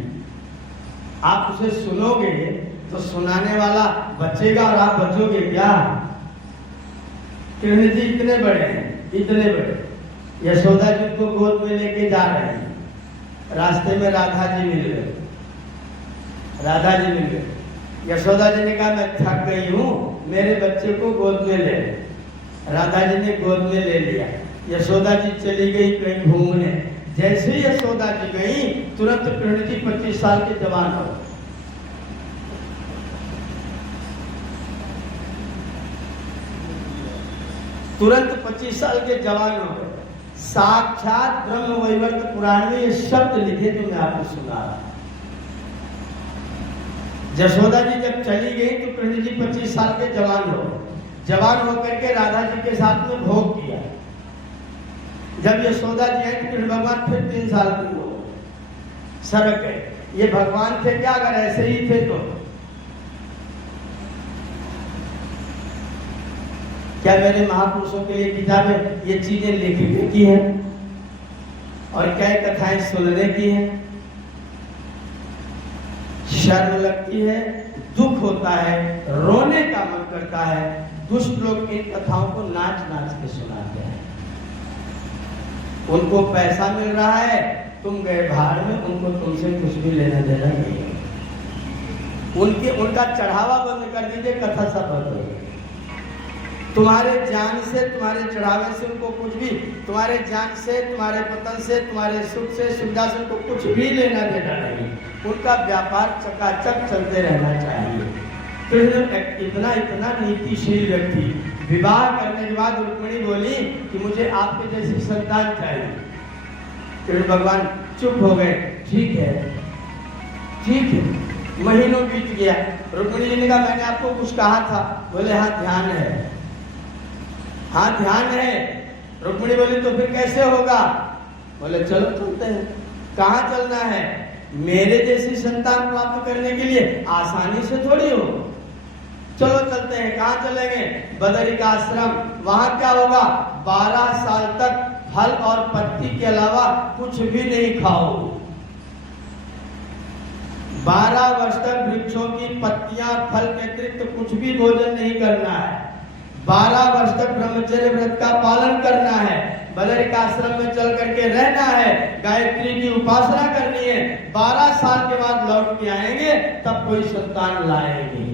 आप उसे सुनोगे तो सुनाने वाला बचेगा और आप बचोगे क्या? कृष्ण जी इतने बड़े हैं, इतने बड़े, यशोदा जी को गोद में लेके जा रहे हैं, रास्ते में राधा जी मिल गए। राधा जी मिल गए, यशोदा जी ने कहा मैं थक गई हूँ, मेरे बच्चे को गोद में ले। राधा जी ने गोद में ले लिया। यशोदा जी चली गई कहीं घूमने। जैसे ही यशोदा जी गई, तुरंत कृष्ण जी 25 साल के जवान हो। तुरंत 25 साल के जवान हो गए। साक्षात ब्रह्म वैवर्त पुराण में ये शब्द लिखे तो मैं आपको सुना रहा। यशोदा जी जब चली गई तो कृष्ण जी 25 साल के जवान हो। जवान होकर के राधा जी के साथ में भोग किया। जब यशोदा जी आई तो कृष्ण भगवान फिर 3 साल के हो सरक गए। ये भगवान थे क्या? अगर ऐसे ही थे तो क्या मेरे महापुरुषों के लिए किताबें ये चीजें लिखने की हैं और क्या कथाएं सुनने की हैं? शर्म लगती है, दुख होता है, रोने का मन करता है। दुष्ट लोग इन कथाओं को नाच नाच के सुनाते हैं। उनको पैसा मिल रहा है, तुम गए भाड़ में, उनको तुमसे कुछ भी लेना देना नहीं है। उनका चढ़ावा बंद कर दीजिए, कथा सब बंद हो। तुम्हारे ज्ञान से, तुम्हारे चढ़ावे से उनको कुछ भी, तुम्हारे ज्ञान से, तुम्हारे पतन से, तुम्हारे सुख से, सुविधा से उनको कुछ भी लेना देना नहीं। उनका व्यापार चकाचक चलते रहना चाहिए। कृष्ण इतना नीतिशील व्यक्ति, विवाह करने के बाद रुक्मिणी बोली कि मुझे आपके जैसी संतान चाहिए। कृष्ण भगवान चुप हो गए। ठीक है, ठीक है। महीनों बीत गया। रुक्मिणी जी ने कहा मैंने आपको कुछ कहा था। बोले हाँ ध्यान है, हाँ ध्यान है। रुक्मिणी बोली तो फिर कैसे होगा? बोले चलो चलते हैं। कहाँ चलना है? मेरे जैसी संतान प्राप्त करने के लिए आसानी से थोड़ी हो। चलो चलते हैं। कहाँ चलेंगे? बदरी का आश्रम। वहां क्या होगा? 12 साल तक फल और पत्ती के अलावा कुछ भी नहीं खाओ। 12 वर्ष तक वृक्षों की पत्तियां, फल के अतिरिक्त कुछ भी भोजन नहीं करना है। 12 वर्ष तक ब्रह्मचर्य व्रत का पालन करना है। बदरी का आश्रम में चल करके रहना है। गायत्री की उपासना करनी है। 12 साल के बाद लौट के आएंगे, तब कोई संतान लाएंगे।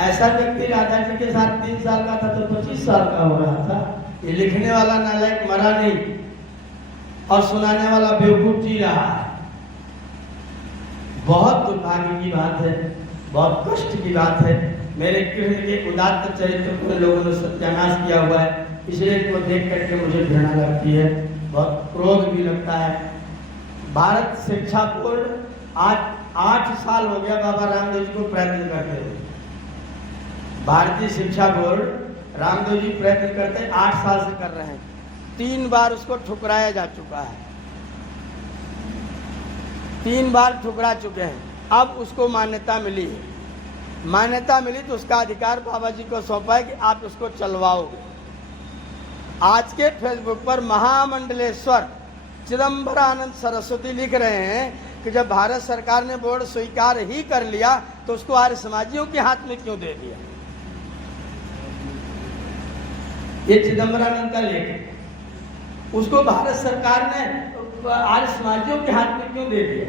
ऐसा व्यक्ति राधा जी के साथ 3 साल का था तो 25 साल का हो रहा था। ये लिखने वाला नालायक मरा नहीं और सुनाने वाला बेवकूफ जी रहा है। बहुत दुर्भाग्य की बात है, बहुत कष्ट की बात है। मेरे कृष्ण के उदात्त चरित्र को लोगों ने सत्यानाश किया हुआ है, इसलिए इनको देख करके मुझे घृणा लगती है, बहुत क्रोध भी लगता है। भारत शिक्षा बोर्ड आज 8 साल हो गया बाबा रामदेव जी को प्रयत्न करते हुए। भारतीय शिक्षा बोर्ड रामदेव जी प्रयत्न करते 8 साल से कर रहे हैं। 3 बार उसको ठुकराया जा चुका है, 3 बार ठुकरा चुके हैं। अब उसको मान्यता मिली है। मान्यता मिली तो उसका अधिकार बाबा जी को सौंपा है कि आप उसको चलवाओगे। आज के फेसबुक पर महामंडलेश्वर चिदंबरानंद सरस्वती लिख रहे हैं कि जब भारत सरकार ने बोर्ड स्वीकार ही कर लिया तो उसको आर्य समाजियों के हाथ में क्यों दे दिया। ये चिदंबरानंद का लेख। उसको भारत सरकार ने आर्य समाजियों के हाथ में क्यों दे दिया?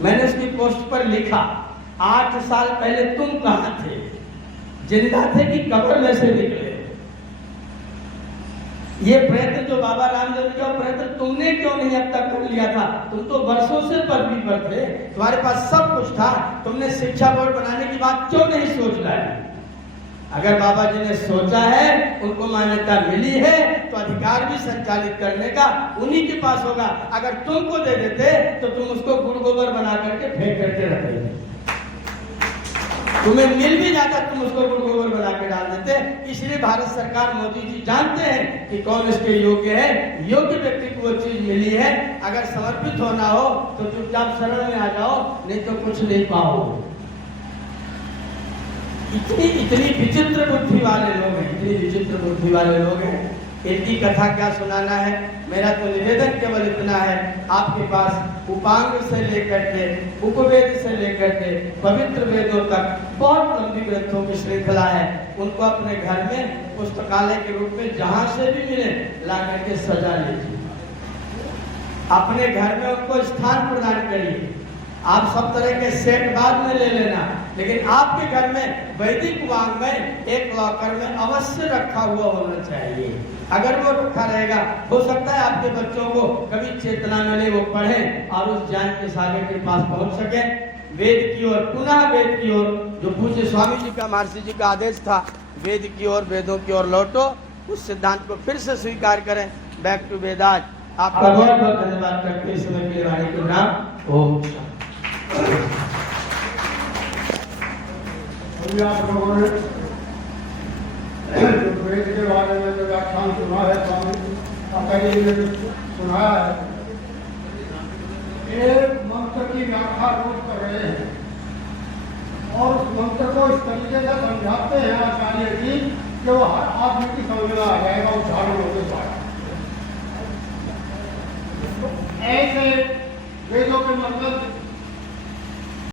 मैंने उसकी पोस्ट पर लिखा, 8 साल पहले तुम कहां थे? जिंदा थे कि कब्र में से निकले? ये प्रयत्न जो बाबा रामदेव का प्रयत्न तुमने क्यों नहीं अब तक कर लिया था? तुम तो वर्षों से पदवी पर थे, तुम्हारे पास सब कुछ था, तुमने शिक्षा बोर्ड बनाने की बात क्यों नहीं सोच लाई? अगर बाबा जी ने सोचा है, उनको मान्यता मिली है, तो अधिकार भी संचालित करने का उन्हीं के पास होगा। अगर तुमको दे देते तो तुम उसको गुड़ गोबर बना करके फेंक करके रख देते। तुम्हें मिल भी जाता, तुम उसको गुड़ गोबर बना के डाल देते। इसलिए भारत सरकार, मोदी जी जानते हैं कि कौन इसके योग्य है। योग्य व्यक्ति को वो चीज मिली है। अगर समर्पित होना हो तो चुपचाप शरण में आ जाओ, नहीं तो कुछ नहीं पाओ। इतनी विचित्र बुद्धि वाले लोग हैं, इतनी विचित्र बुद्धि वाले लोग हैं। इनकी कथा क्या सुनाना है। मेरा तो निवेदन केवल इतना है, आपके पास उपांग से लेकर के उपवेद से लेकर के पवित्र वेदों तक बहुत लंबी ग्रंथों की श्रृंखला है। उनको अपने घर में पुस्तकालय के रूप में जहां से भी मिले ला करके सजा लीजिए। अपने घर में उनको स्थान प्रदान करिए। आप सब तरह के सेट बाद में ले लेना, लेकिन आपके घर में वैदिक वाङ्मय एक लॉकर में अवश्य रखा हुआ होना चाहिए। अगर वो रखा रहेगा, हो सकता है आपके बच्चों को कभी चेतना मिले, वो पढ़ें और उस ज्ञान के सागर के पास पहुंच सके। वेद की ओर, पुनः वेद की ओर, जो पूज्य स्वामी जी का, महर्षि जी का आदेश था, वेद की ओर, वेदों की ओर लौटो। उस सिद्धांत को फिर से स्वीकार करें। Back to Vedas. आपका बहुत बहुत धन्यवाद करते इस समय के वाणी के नाम। ओम आप लोगों ने जो वेद के बारे में जो व्याख्यान सुना है, स्वामी अकई जी ने सुनाया है, एक मंत्र की व्याख्या रोज कर रहे हैं और उस मंत्र को इस तरीके से समझाते हैं आचार्य जी कि वो हर आदमी की समझ में आ जाएगा उच्चारण होने पाए। ऐसे वेदों के मतलब